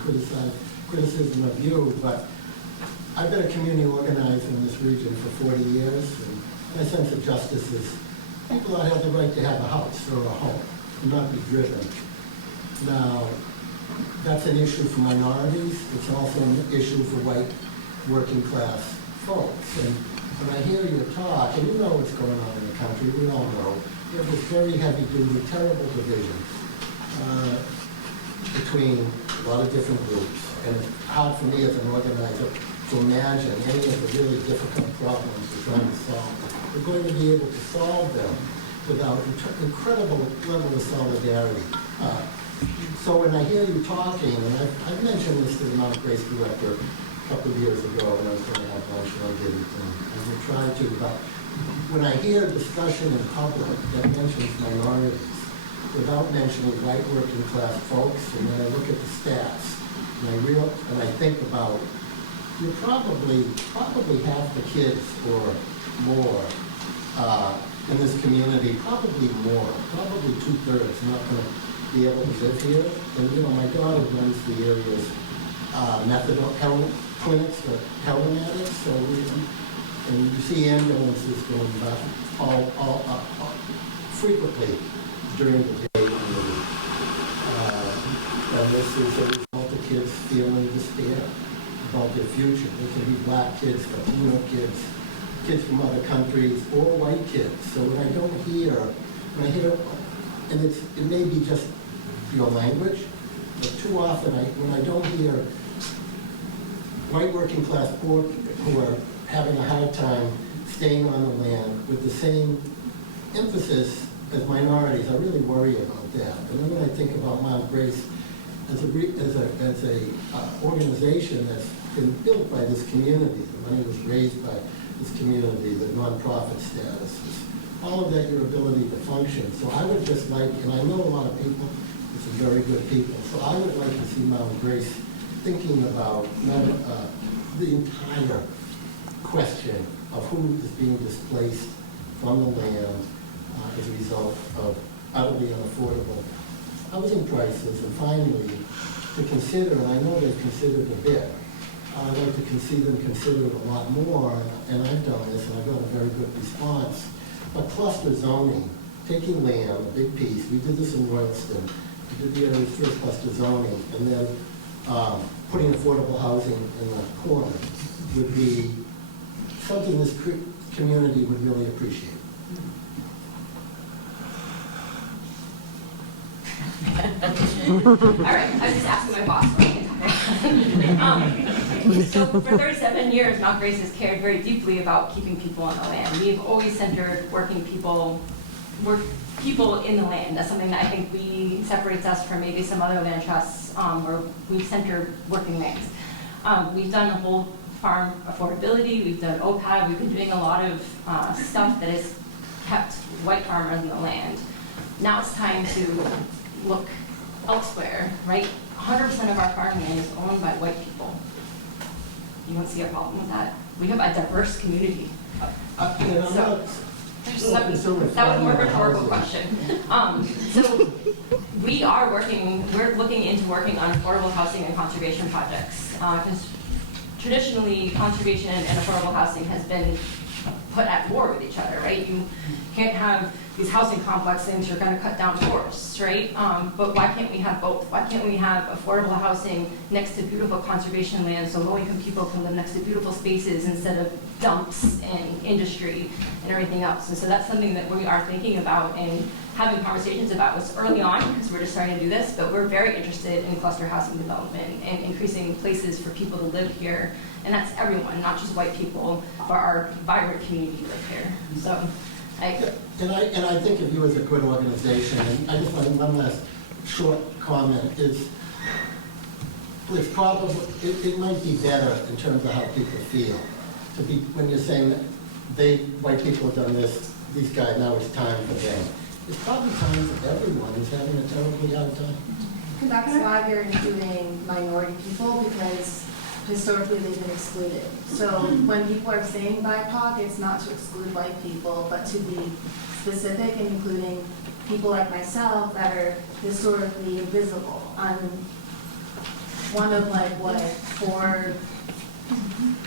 criticism of you, but I've been a community organizer in this region for 40 years, and my sense of justice is people ought to have the right to have a house or a home and not be driven. Now, that's an issue for minorities. It's also an issue for white working class folks. And when I hear you talk, and you know what's going on in the country, we all know, there was very heavy-duty, terrible division between a lot of different groups. And it's hard for me as an organizer to to imagine any of the really difficult problems we're trying to solve. We're going to be able to solve them without incredible level of solidarity. So when I hear you talking, and I've mentioned this to the Mount Grace director a couple of years ago when I was going to have lunch and I didn't, and I will try to, but when I hear discussion in public that mentions minorities without mentioning white working class folks, and then I look at the stats, and I think about, you're probably half the kids or more in this community, probably more, probably 2/3 not going to be able to live here. And you know, my daughter runs the area's methadone clinics for heroin addicts, so and you see ambulances going by frequently during the day and the week. And this is a result of kids feeling despair about their future. They can be black kids, Latino kids, kids from other countries, or white kids. So when I hear, and it may be just your language, but too often when I don't hear white working class poor who are having a hard time staying on the land with the same emphasis as minorities, I really worry about that. And then when I think about Mount Grace as a organization that's been built by this community, the money was raised by this community, the nonprofit status, all of that, your ability to function. So I would just like, and I know a lot of people, some very good people, so I would like to see Mount Grace thinking about the entire question of who is being displaced from the land as a result of utterly unaffordable housing prices, and finally to consider, and I know they've considered a bit, I'd like to see them consider it a lot more, and I've done this and I got a very good response, but cluster zoning, taking land, a big piece, we did this in Royalston, we did the area's first cluster zoning, and then putting affordable housing in the corner would be something this community would really appreciate. All right, I was just asking my boss what I can So for 37 years, Mount Grace has cared very deeply about keeping people on the land. We've always centered working people in the land. That's something that I think separates us from maybe some other land trusts where we center working lands. We've done a whole farm affordability, we've done OPAD, we've been doing a lot of stuff that has kept white farmers in the land. Now it's time to look elsewhere, right? 100% of our farmland is owned by white people. You don't see a problem with that? We have a diverse community of people. That was more of a rhetorical question. So we're looking into working on affordable housing and conservation projects. Because traditionally, conservation and affordable housing has been put at war with each other, right? You can't have these housing complex things, you're going to cut down forests, right? But why can't we have both? Why can't we have affordable housing next to beautiful conservation land so low-income people can live next to beautiful spaces instead of dumps and industry and everything else? And so that's something that we are thinking about and having conversations about. It's early on because we're just starting to do this, but we're very interested in cluster housing development and increasing places for people to live here. And that's everyone, not just white people, but our vibrant community live here. So. And I think of you as a good organization, and I just want one last short comment is, it's probably, it might be better in terms of how people feel, to be, when you're saying that white people have done this, these guys, now it's time for them. It's probably time for everyone who's having a terribly hard time. And that's why they're including minority people, because historically they've been excluded. So when people are saying BIPOC, it's not to exclude white people, but to be specific and including people like myself that are historically invisible. I'm one of like, what, 4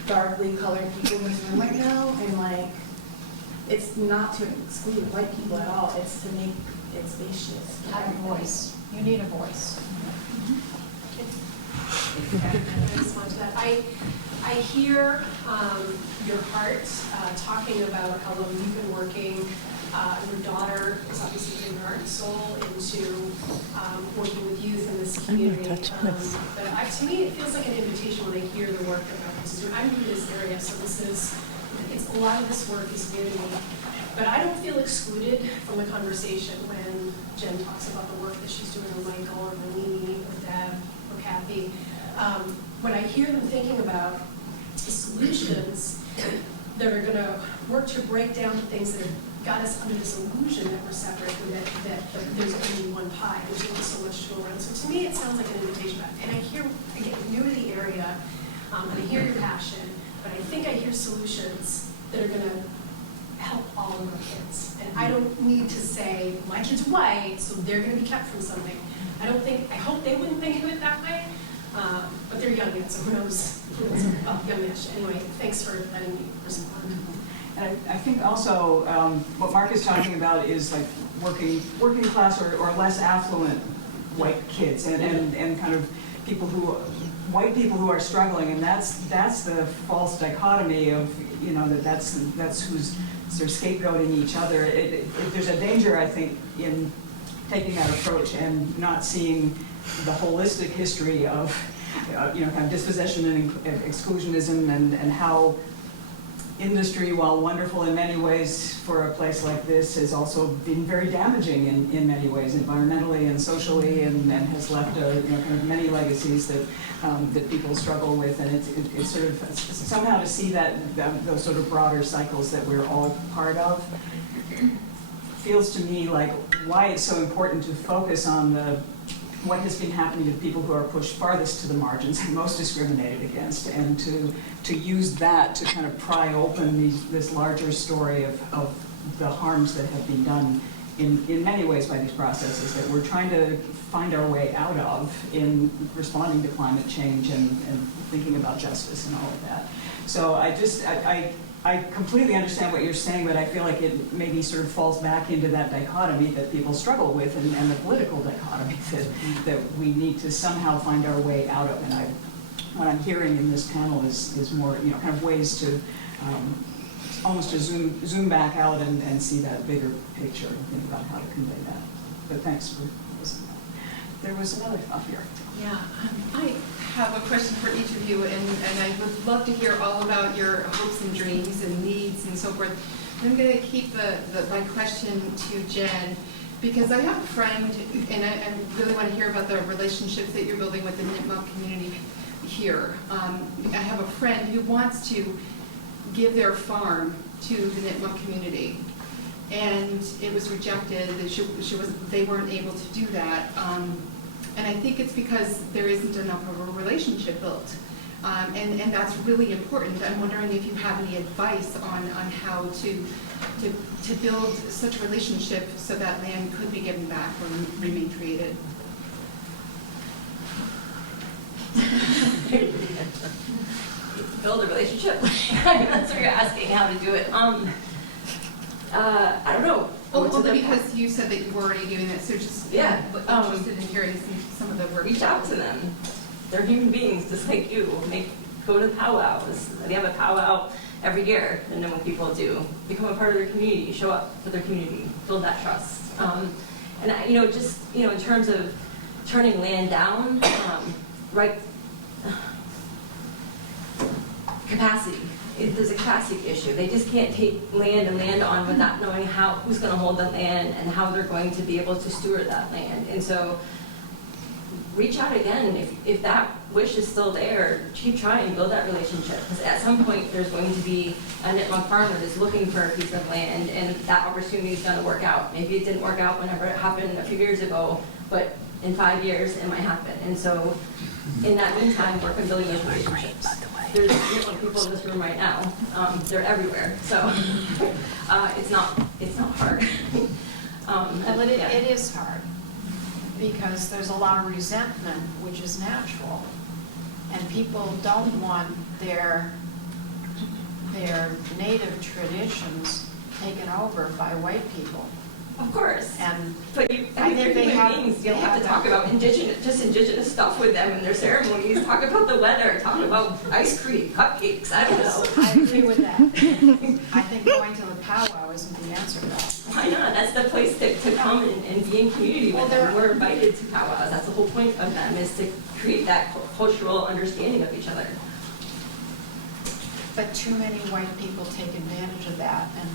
darkly colored people in this room right now, and like, it's not to exclude white people at all, it's to make it spacious. Have a voice. You need a voice. I respond to that. I hear your heart talking about how long you've been working Your daughter is obviously putting her heart and soul into working with youth in this community. But to me, it feels like an invitation when I hear the work that Marcus is doing. I'm new to this area, so a lot of this work is new to me. But I don't feel excluded from the conversation when Jenn talks about the work that she's doing with Michael or Nalini or Deb or Cathy. When I hear them thinking about solutions that are going to work to break down the things that have got us under this illusion that we're separate, and that there's only one pie, there's only so much to go around. So to me, it sounds like an invitation. And I hear, again, new to the area, and I hear your passion, but I think I hear solutions that are going to help all of our kids. And I don't need to say, my kid's white, so they're going to be kept from something. I hope they wouldn't think of it that way, but they're young yet, so who knows young-ish. Anyway, thanks for letting me respond. And I think also what Mark is talking about is like working class or less affluent white kids and kind of white people who are struggling, and that's the false dichotomy of, you know, that's who's sort of scapegoating each other. There's a danger, I think, in taking that approach and not seeing the holistic history of you know, kind of dispossession and exclusionism, and how industry, while wonderful in many ways for a place like this, has also been very damaging in many ways, environmentally and socially, and has left you know, kind of many legacies that people struggle with. And it's sort of somehow to see those sort of broader cycles that we're all part of feels to me like why it's so important to focus on what has been happening to people who are pushed farthest to the margins and most discriminated against, and to use that to kind of pry open this larger story of the harms that have been done in many ways by these processes that we're trying to find our way out of in responding to climate change and thinking about justice and all of that. So I completely understand what you're saying, but I feel like it maybe sort of falls back into that dichotomy that people struggle with, and the political dichotomy that we need to somehow find our way out of. And what I'm hearing in this panel is more, you know, kind of ways to almost to zoom back out and see that bigger picture and think about how to convey that. But thanks for listening. There was another up here. Yeah, I have a question for each of you, and I would love to hear all about your hopes and dreams and needs and so forth. I'm going to keep my question to Jenn, because I have a friend, and I really want to hear about the relationships that you're building with the Nipmuc community here. I have a friend who wants to give their farm to the Nipmuc community, and it was rejected. They weren't able to do that. And I think it's because there isn't enough of a relationship built. And that's really important. I'm wondering if you have any advice on how to build such a relationship so that land could be given back or remain created. Build a relationship? That's what you're asking, how to do it. I don't know. Only because you said that you were already doing that, so just interested in hearing some of the work. Reach out to them. They're human beings just like you. Go to powwows. They have a powwow every year, and then when people do, become a part of their community, show up for their community, build that trust. And in terms of turning land down, right? Capacity. There's a capacity issue. They just can't take land and land on without knowing who's going to hold the land and how they're going to be able to steward that land. And so reach out again. If that wish is still there, keep trying, build that relationship. Because at some point, there's going to be a Nipmuc farmer that's looking for a piece of land, and that opportunity is going to work out. Maybe it didn't work out whenever it happened a few years ago, but in 5 years, it might happen. And so in that meantime, work on building those relationships. There's people in this room right now. They're everywhere. So it's not hard. But it is hard, because there's a lot of resentment, which is natural, and people don't want their native traditions taken over by white people. Of course. But I think they have to talk about indigenous stuff with them in their ceremonies. Talk about the weather. Talk about ice cream, cupcakes. I don't know. I agree with that. I think going to the powwow isn't the answer to that. Why not? the place to come and be in community with them. We're invited to powwows. That's the whole point of them, is to create that cultural understanding of each other. But too many white people take advantage of that and.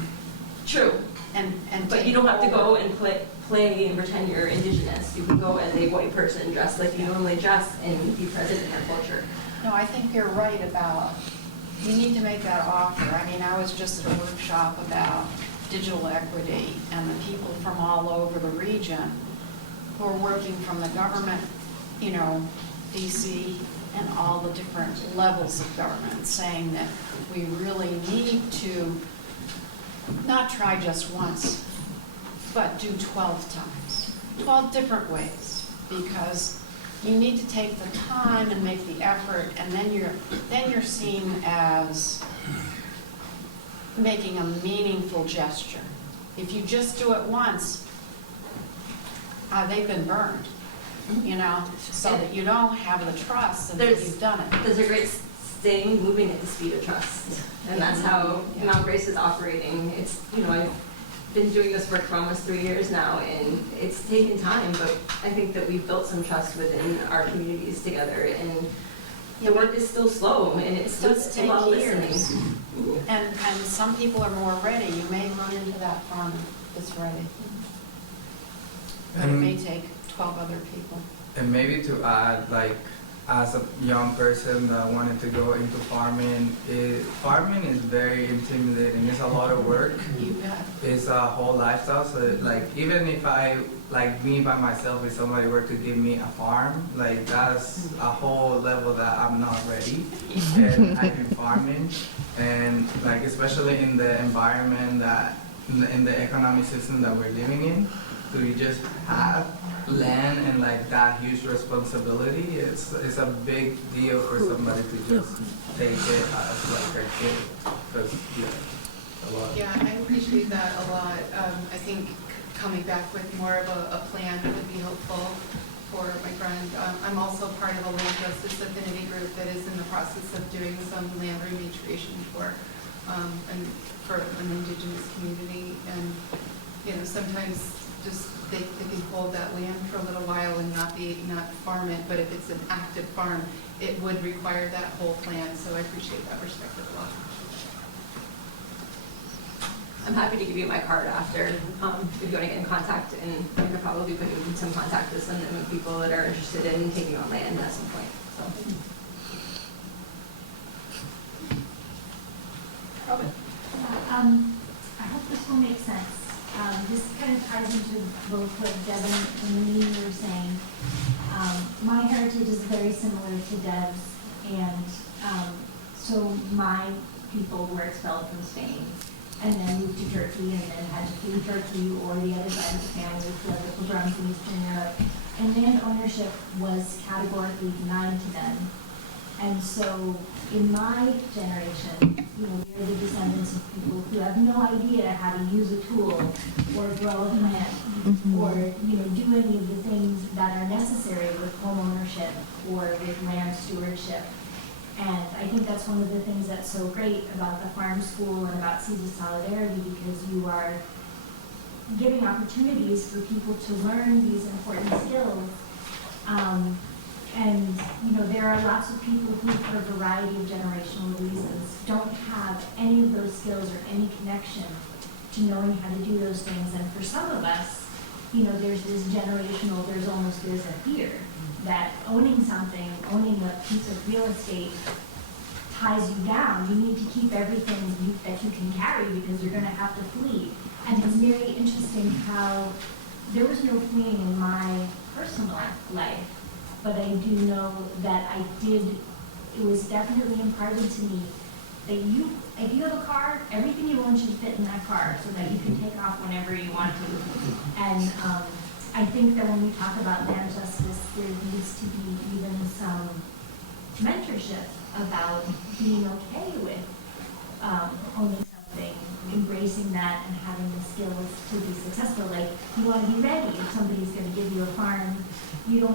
True. And But you don't have to go and play and pretend you're indigenous. You can go as a white person dressed like you normally dress and be present in our culture. No, I think you're right about, you need to make that offer. I mean, I was just at a workshop about digital equity and the people from all over the region who are working from the government, you know, DC and all the different levels of government, saying that we really need to not try just once, but do 12 times, 12 different ways, because you need to take the time and make the effort, and then you're seen as making a meaningful gesture. If you just do it once, they've been burned, you know, so that you don't have the trust and that you've done it. There's a great saying, moving at the speed of trust. And that's how Mount Grace is operating. It's, you know, I've been doing this work for almost 3 years now, and it's taken time, but I think that we've built some trust within our communities together, and the work is still slow, and it does take a lot of years. listening. And some people are more ready. You may run into that farmer that's ready. But it may take 12 other people. And maybe to add, like, as a young person that wanted to go into farming, farming is very intimidating. It's a lot of work. You bet. It's a whole lifestyle. So, like, even if I, like, me by myself, if somebody were to give me a farm, like, that's a whole level that I'm not ready. And I've been farming, and, like, especially in the environment that, in the economic system that we're living in, to just have land and like that huge responsibility, it's a big deal for somebody to just take it as like their kid, because a lot. Yeah, I appreciate that a lot. I think coming back with more of a plan would be helpful for my friend. I'm also part of a land justice affinity group that is in the process of doing some land rematriation work and for an indigenous community. And you know, sometimes just they can hold that land for a little while and not farm it, but if it's an active farm, it would require that whole plan. So I appreciate that perspective a lot. I'm happy to give you my card after, if you want to get in contact, and I could probably put you in some contact with some people that are interested in taking on land at some point. So. Quabbin. I hope this will make sense. This kind of ties into both what Deb and Nalini were saying. My heritage is very similar to Deb's, and so my people were expelled from Spain and then moved to Turkey and then had to flee Turkey or the other side of the family fled the pogroms in Eastern Europe. And land ownership was categorically denied to them. And so in my generation, you know, we're the descendants of people who have no idea how to use a tool or grow a plant or, you know, do any of the things that are necessary with home ownership or with land stewardship. And I think that's one of the things that's so great about the farm school and about Seeds of Solidarity, because you are giving opportunities for people to learn these important skills. And, you know, there are lots of people who, for a variety of generational reasons, don't have any of those skills or any connection to knowing how to do those things. And for some of us, you know, there's this generational, there's a fear that owning something, owning a piece of real estate ties you down. You need to keep everything that you can carry because you're going to have to flee. And it's very interesting how there was no fleeing in my personal life. But I do know that it was definitely imparted to me that if you have a car, everything you own should fit in that car so that you can take off whenever you want to. And I think that when we talk about land justice, there needs to be even some mentorship about being okay with owning something, embracing that and having the skills to be successful. Like, you want to be ready if somebody's going to give you a farm. You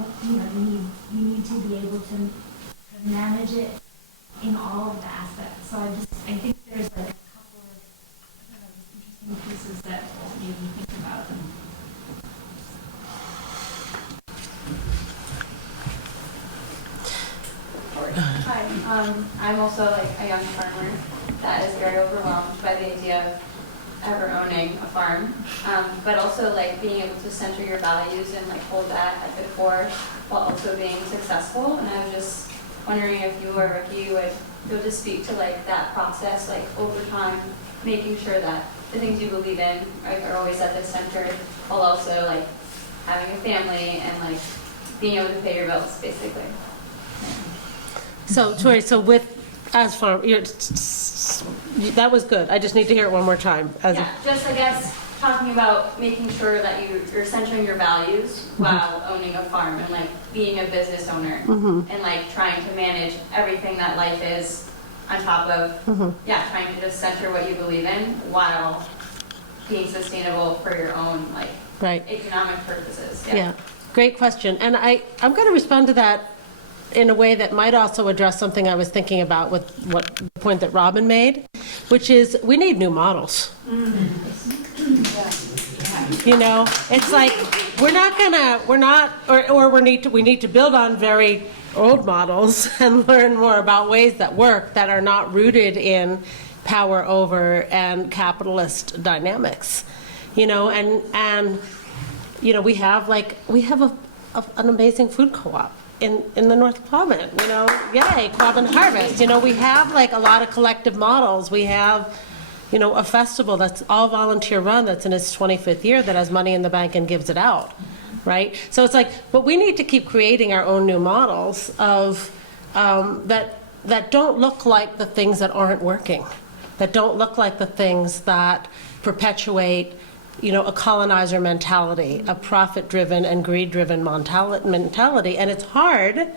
need to be able to manage it in all of the aspects. So I think there's like a couple of interesting pieces that made me think about I'm also like a young farmer that is very overwhelmed by the idea of ever owning a farm, but also like being able to center your values and like hold that at the core while also being successful. And I was just wondering if you or Ricky would go to speak to like that process, like over time, making sure that the things you believe in are always at the center, while also like having a family and like being able to pay your bills, basically. So, Tori, so with, as farm, that was good. I just need to hear it one more time. Yeah, just I guess talking about making sure that you're centering your values while owning a farm and like being a business owner and like trying to manage everything that life is on top of, trying to just center what you believe in while being sustainable for your own like economic purposes. Yeah, great question. And I'm going to respond to that in a way that might also address something I was thinking about with the point that Robin made, which is we need new models. You know, it's like we need to build on very old models and learn more about ways that work that are not rooted in power over and capitalist dynamics. You know, and you know, we have an amazing food co-op in the North Quabbin, you know, yay, Quabbin Harvest. You know, we have like a lot of collective models. We have, you know, a festival that's all volunteer run that's in its 25th year that has money in the bank and gives it out, right? So it's like, but we need to keep creating our own new models of that don't look like the things that aren't working, that don't look like the things that perpetuate, you know, a colonizer mentality, a profit-driven and greed-driven mentality. And it's hard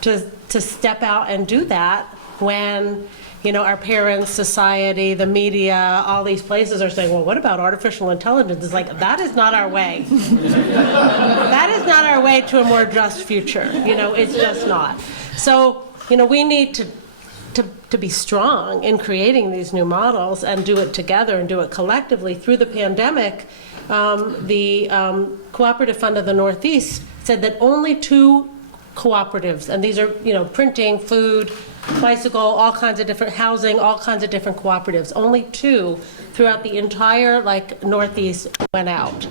to step out and do that when, you know, our parents, society, the media, all these places are saying, well, what about artificial intelligence? It's like, that is not our way. That is not our way to a more just future. You know, it's just not. So, you know, we need to be strong in creating these new models and do it together and do it collectively. Through the pandemic, the Cooperative Fund of the Northeast said that only 2 cooperatives, and these are, you know, printing, food, bicycle, all kinds of different housing, all kinds of different cooperatives, only 2 throughout the entire like Northeast went out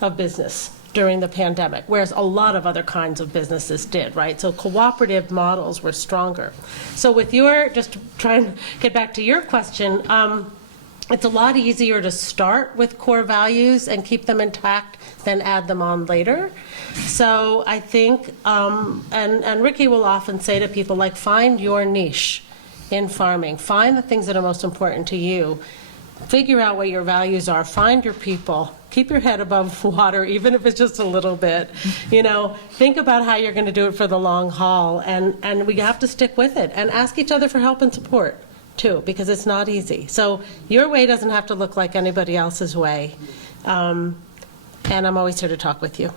of business during the pandemic, whereas a lot of other kinds of businesses did, right? So cooperative models were stronger. So with your, just to try and get back to your question, it's a lot easier to start with core values and keep them intact than add them on later. So I think, and Ricky will often say to people, like, find your niche in farming. Find the things that are most important to you. Figure out what your values are. Find your people. Keep your head above water, even if it's just a little bit. You know, think about how you're going to do it for the long haul, and we have to stick with it and ask each other for help and support too, because it's not easy. So your way doesn't have to look like anybody else's way. And I'm always here to talk with you.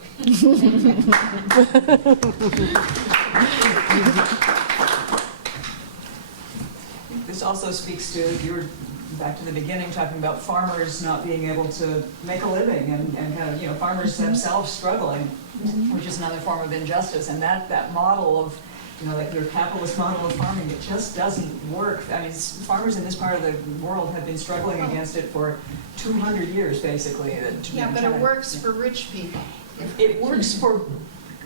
This also speaks to, you were back to the beginning talking about farmers not being able to make a living and kind of, you know, farmers themselves struggling, which is another form of injustice. And that model of, you know, like your capitalist model of farming, it just doesn't work. I mean, farmers in this part of the world have been struggling against it for 200 years, basically. Yeah, but it works for rich people. It works for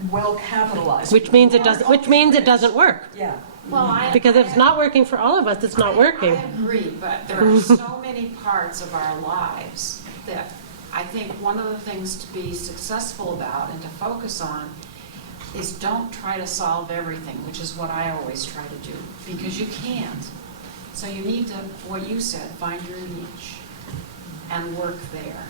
well-capitalized. Which means it doesn't work. Yeah. Well, Because if it's not working for all of us, it's not working. I agree, but there are so many parts of our lives that I think one of the things to be successful about and to focus on is don't try to solve everything, which is what I always try to do, because you can't. So you need to, what you said, find your niche and work there.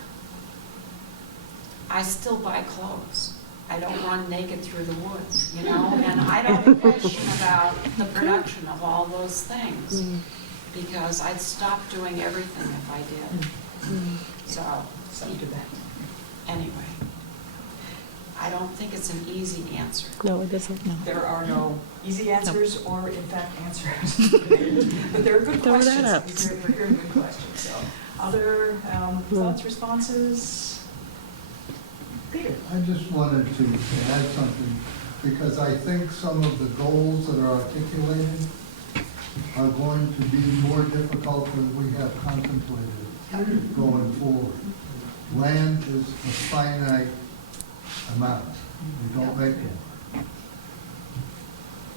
I still buy clothes. I don't run naked through the woods, you know, and I don't question about the production of all those things, because I'd stop doing everything if I did. So, anyway, I don't think it's an easy answer. No, it isn't. No. There are no easy answers or, in fact, answers. But they're good questions. They're very good questions. So, other thoughts, responses? Peter. I just wanted to add something. because I think some of the goals that are articulated are going to be more difficult than we have contemplated going forward. Land is a finite amount. We don't make more.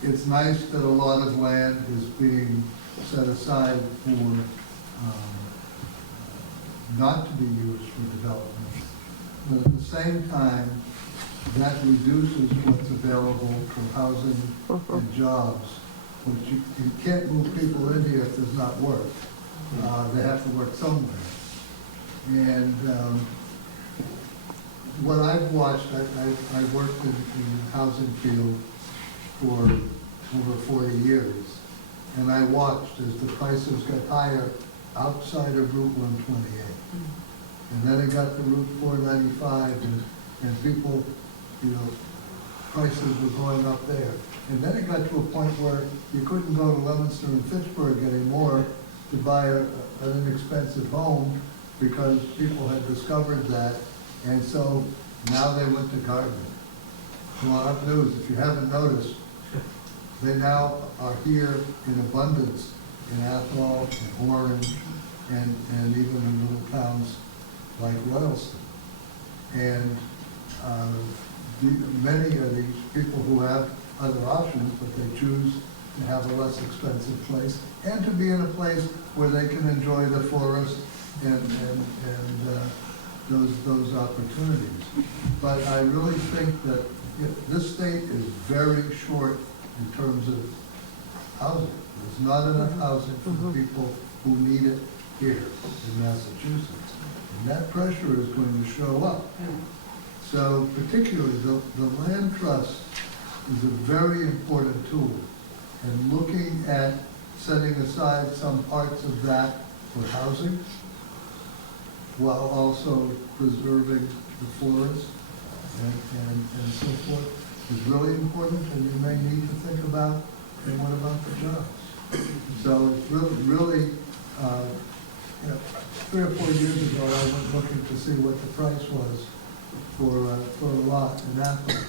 It's nice that a lot of land is being set aside for not to be used for development. But at the same time, that reduces what's available for housing and jobs, which you can't move people in here if there's not work. They have to work somewhere. And what I've watched, I worked in the housing field for over 40 years, and I watched as the prices got higher outside of Route 128. And then it got to Route 495, and people, prices were going up there. And then it got to a point where you couldn't go to Leominster and Fitchburg anymore to buy an inexpensive home because people had discovered that. And so now they went to Gardner. Well, I have news, if you haven't noticed, they now are here in abundance in Athol and Orange and even in little towns like Royalston. And many of these people who have other options, but they choose to have a less expensive place and to be in a place where they can enjoy the forest and those opportunities. But I really think that this state is very short in terms of housing. There's not enough housing for the people who need it here in Massachusetts. And that pressure is going to show up. So particularly the land trust is a very important tool. And looking at setting aside some parts of that for housing, while also preserving the forest and so forth, is really important, and you may need to think about, and what about the jobs? So it's really 3 or 4 years ago, I went looking to see what the price was for a lot in Athol.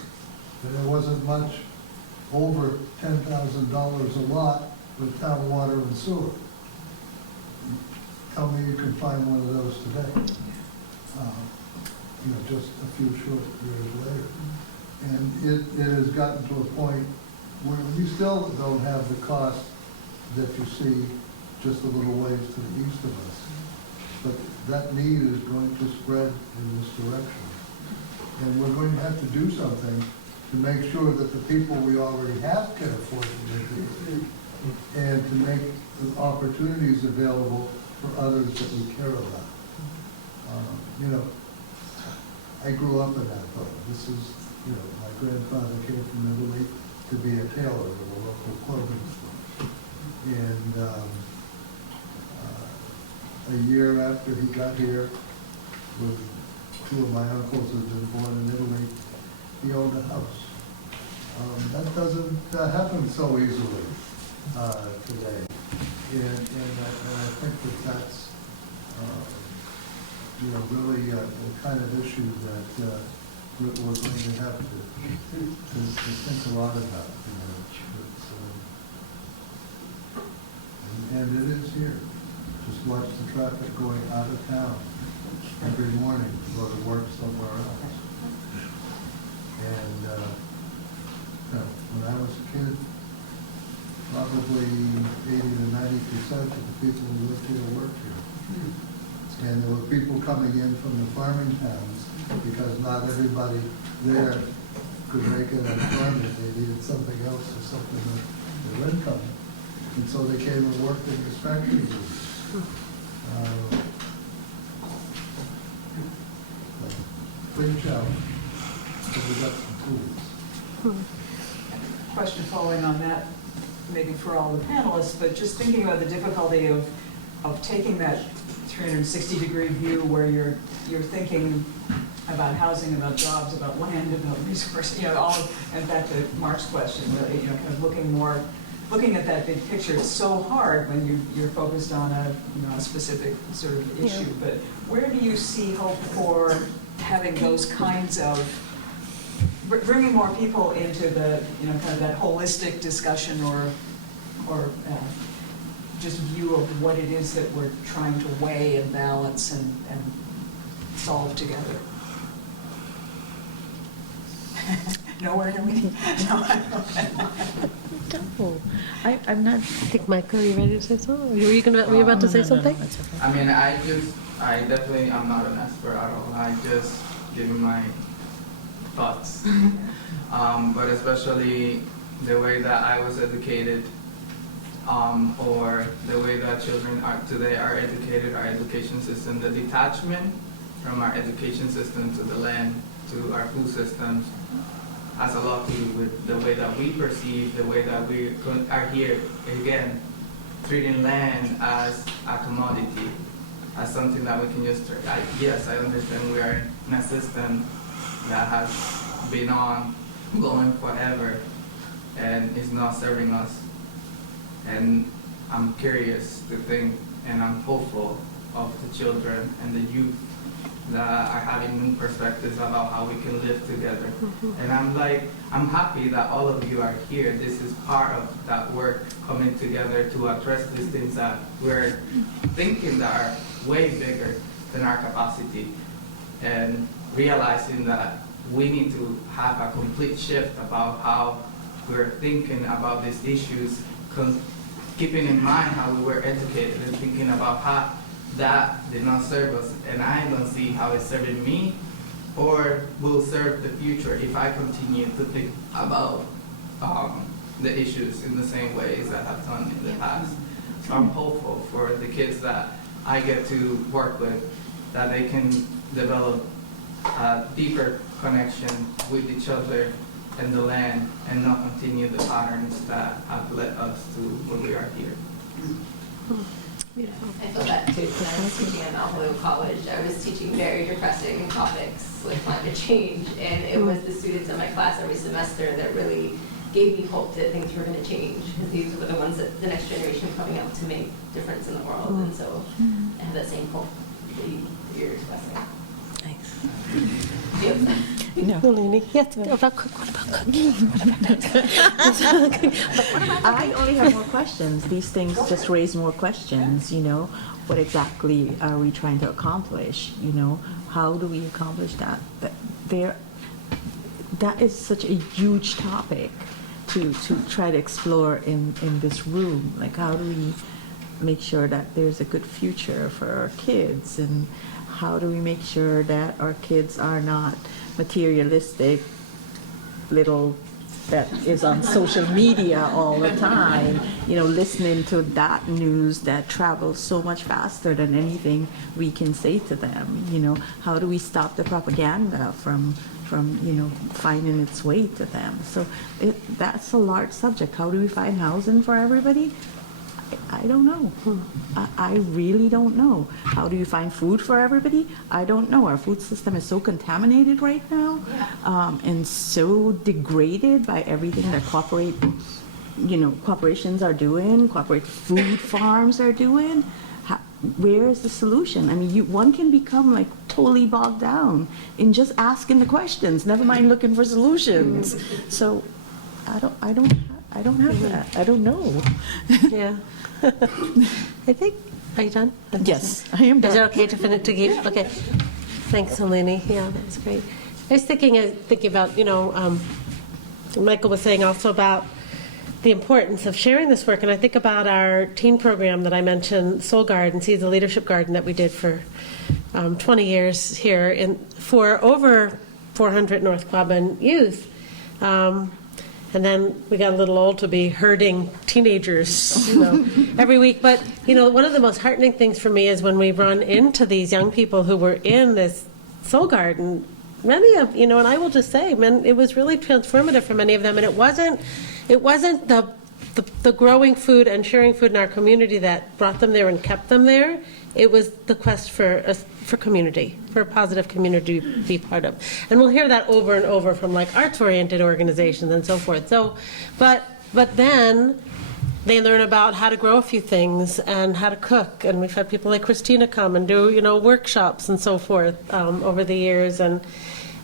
And there wasn't much over $10,000 a lot with town water and sewer. Tell me you can find one of those today. Just a few short years later. And it has gotten to a point where we still don't have the cost that you see just a little ways to the east of us. But that need is going to spread in this direction. And we're going to have to do something to make sure that the people we already have can afford to live here, and to make the opportunities available for others that we care about. I grew up in Athol. This is, my grandfather came from Italy to be a tailor at a local clothing store. And a year after he got here, with 2 of my uncles who had been born in Italy, he owned a house. That doesn't happen so easily today. And I think that's really the kind of issue that we're going to have to think a lot about. And it is here. Just watch the traffic going out of town every morning to go to work somewhere else. And when I was a kid, probably 80 to 90% of the people who lived here worked here. And there were people coming in from the farming towns because not everybody there could make it on farming. They needed something else or something with their income. And so they came and worked in this factory. Big challenge, but we got some tools. Question following on that, maybe for all the panelists, but just thinking about the difficulty of taking that 360-degree view where you're thinking about housing, about jobs, about land, about resources, all, and back to Mark's question, really, kind of looking at that big picture. It's so hard when you're focused on a specific sort of issue, but where do you see hope for having those kinds of bringing more people into the, you know, kind of that holistic discussion or just view of what it is that we're trying to weigh and balance and solve together. Nowhere to me? No, I don't. No, I'm not, I think, Michael, are you ready to say something? Were you about to say something? I mean, I definitely am not an expert at all. I just give my thoughts. But especially the way that I was educated, or the way that children today are educated, our education system, the detachment from our education system to the land, to our food systems, has a lot to do with the way that we perceive, the way that we are here, again, treating land as a commodity, as something that we can just, yes, I understand we are in a system that has been going forever and is not serving us. And I'm curious to think, and I'm hopeful of the children and the youth that are having new perspectives about how we can live together. And I'm happy that all of you are here. This is part of that work coming together to address these things that we're thinking that are way bigger than our capacity, and realizing that we need to have a complete shift about how we're thinking about these issues, keeping in mind how we were educated and thinking about how that did not serve us, and I don't see how it's serving me or will serve the future if I continue to think about the issues in the same ways I have done in the past. So I'm hopeful for the kids that I get to work with, that they can develop a deeper connection with each other and the land, and not continue the patterns that have led us to where we are here. Beautiful. I feel that too. When I was teaching at Athol College, I was teaching very depressing topics like climate change, and it was the students in my class every semester that really gave me hope that things were going to change, because these were the ones that the next generation coming up to make a difference in the world. And so I have that same hope that you're expressing. Thanks. Yep. No. Nalini, yes, what about cooking? I only have more questions. These things just raise more questions, you know. What exactly are we trying to accomplish? You know, how do we accomplish that? That is such a huge topic to try to explore in this room. Like, how do we make sure that there's a good future for our kids, and how do we make sure that our kids are not materialistic little that is on social media all the time, you know, listening to that news that travels so much faster than anything we can say to them. You know, how do we stop the propaganda from you know, finding its way to them? So that's a large subject. How do we find housing for everybody? I don't know. I really don't know. How do you find food for everybody? I don't know. Our food system is so contaminated right now, and so degraded by everything that corporations are doing, corporate food farms are doing. Where is the solution? I mean, one can become like totally bogged down in just asking the questions, never mind looking for solutions. So I don't have that. I don't know. Yeah. I think, are you done? Yes, I am done. Is it okay to finish? Okay. Thanks, Nalini. Yeah, that's great. I was thinking about, you know, Michael was saying also about the importance of sharing this work, and I think about our teen program that I mentioned, Soul Garden, See the Leadership Garden, that we did for 20 years here for over 400 North Quabbin youth. And then we got a little old to be herding teenagers, you know, every week. But, you know, one of the most heartening things for me is when we run into these young people who were in this Soul Garden, many of, you know, and I will just say, man, it was really transformative for many of them. And it wasn't the growing food and sharing food in our community that brought them there and kept them there. It was the quest for community, for a positive community to be part of. And we'll hear that over and over from like arts-oriented organizations and so forth. So, but then they learn about how to grow a few things and how to cook. And we've had people like Christina come and do, you know, workshops and so forth over the years. And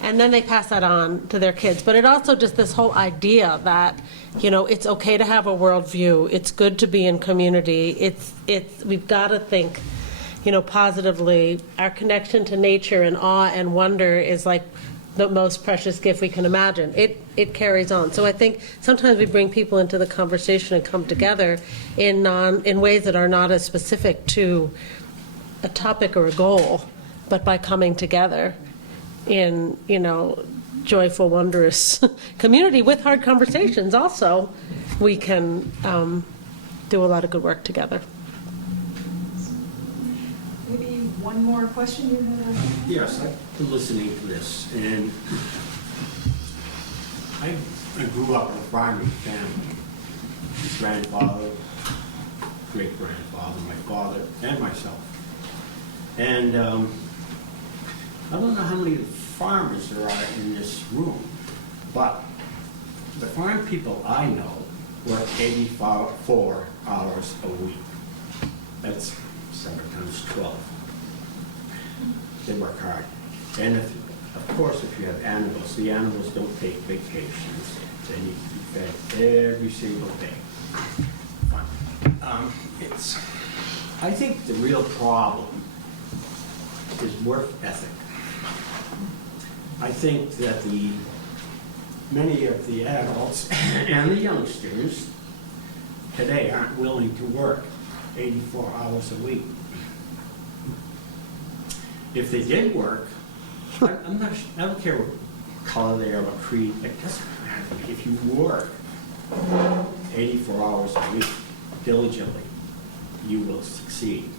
and then they pass that on to their kids. But it also just this whole idea that, it's okay to have a worldview. It's good to be in community. We've got to think, positively. Our connection to nature and awe and wonder is like the most precious gift we can imagine. It carries on. So I think sometimes we bring people into the conversation and come together in ways that are not as specific to a topic or a goal, but by coming together in, joyful, wondrous community with hard conversations also, we can do a lot of good work together. Maybe one more question you had? Yes, I've been listening to this, and I grew up in a farming family. Grandfather, great-grandfather, my father, and myself. And I don't know how many farmers there are in this room, but the farm people I know work 84 hours a week. That's 7 times 12. They work hard. And of course, if you have animals, the animals don't take vacations. They need to be fed every single day. I think the real problem is work ethic. I think that many of the adults and the youngsters today aren't willing to work 84 hours a week. If they did work, I don't care what color they are, what creed, it doesn't matter. If you work 84 hours a week diligently, you will succeed.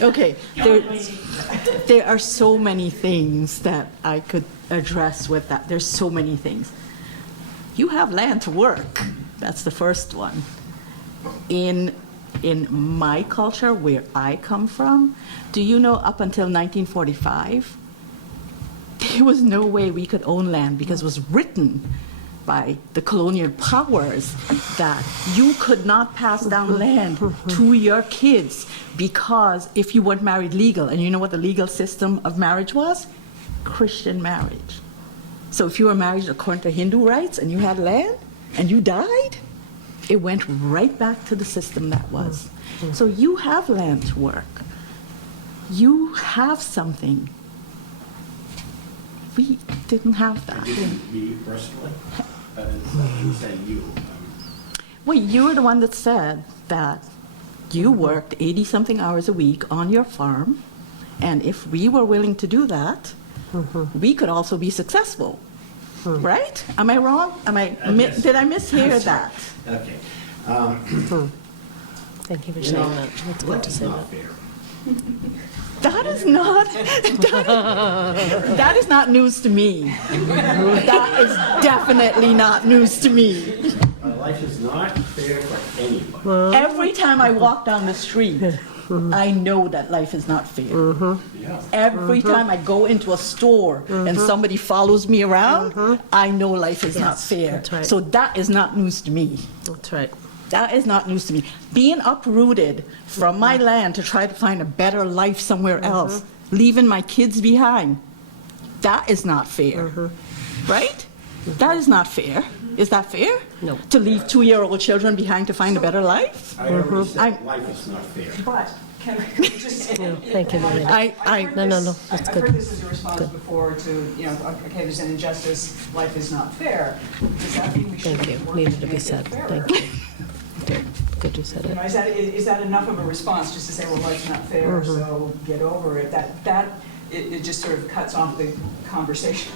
Okay, there are so many things that I could address with that. There's so many things. You have land to work. That's the first one. In my culture, where I come from, do you know up until 1945, there was no way we could own land because it was written by the colonial powers that you could not pass down land to your kids because if you weren't married legal, and you know what the legal system of marriage was? Christian marriage. So if you were married according to Hindu rights and you had land and you died, it went right back to the system that was. So you have land to work. You have something. We didn't have that. Me personally? You said you. Well, you were the one that said that you worked 80-something hours a week on your farm, and if we were willing to do that, we could also be successful, right? Am I wrong? Yes. Did I mishear that? Okay. Thank you for saying that. It's good to say that. Fair. That is not news to me. That is definitely not news to me. Life is not fair for anybody. Every time I walk down the street, I know that life is not fair. Yeah. Every time I go into a store and somebody follows me around, I know life is not fair. That's right. So that is not news to me. That's right. That is not news to me. Being uprooted from my land to try to find a better life somewhere else, leaving my kids behind, that is not fair. Right? That is not fair. Is that fair? No. To leave 2-year-old children behind to find a better life? I already said life is not fair. But can I just? Thank you, Nalini. No, that's I've good. heard this as a response before to, okay, there's an injustice, life is not fair. Does that mean we should Thank you. work Needed to make be it said. fairer? Thank you. Good you said it. Is that enough of a response just to say, well, life's not fair, so get over it? It just sort of cuts off the conversation.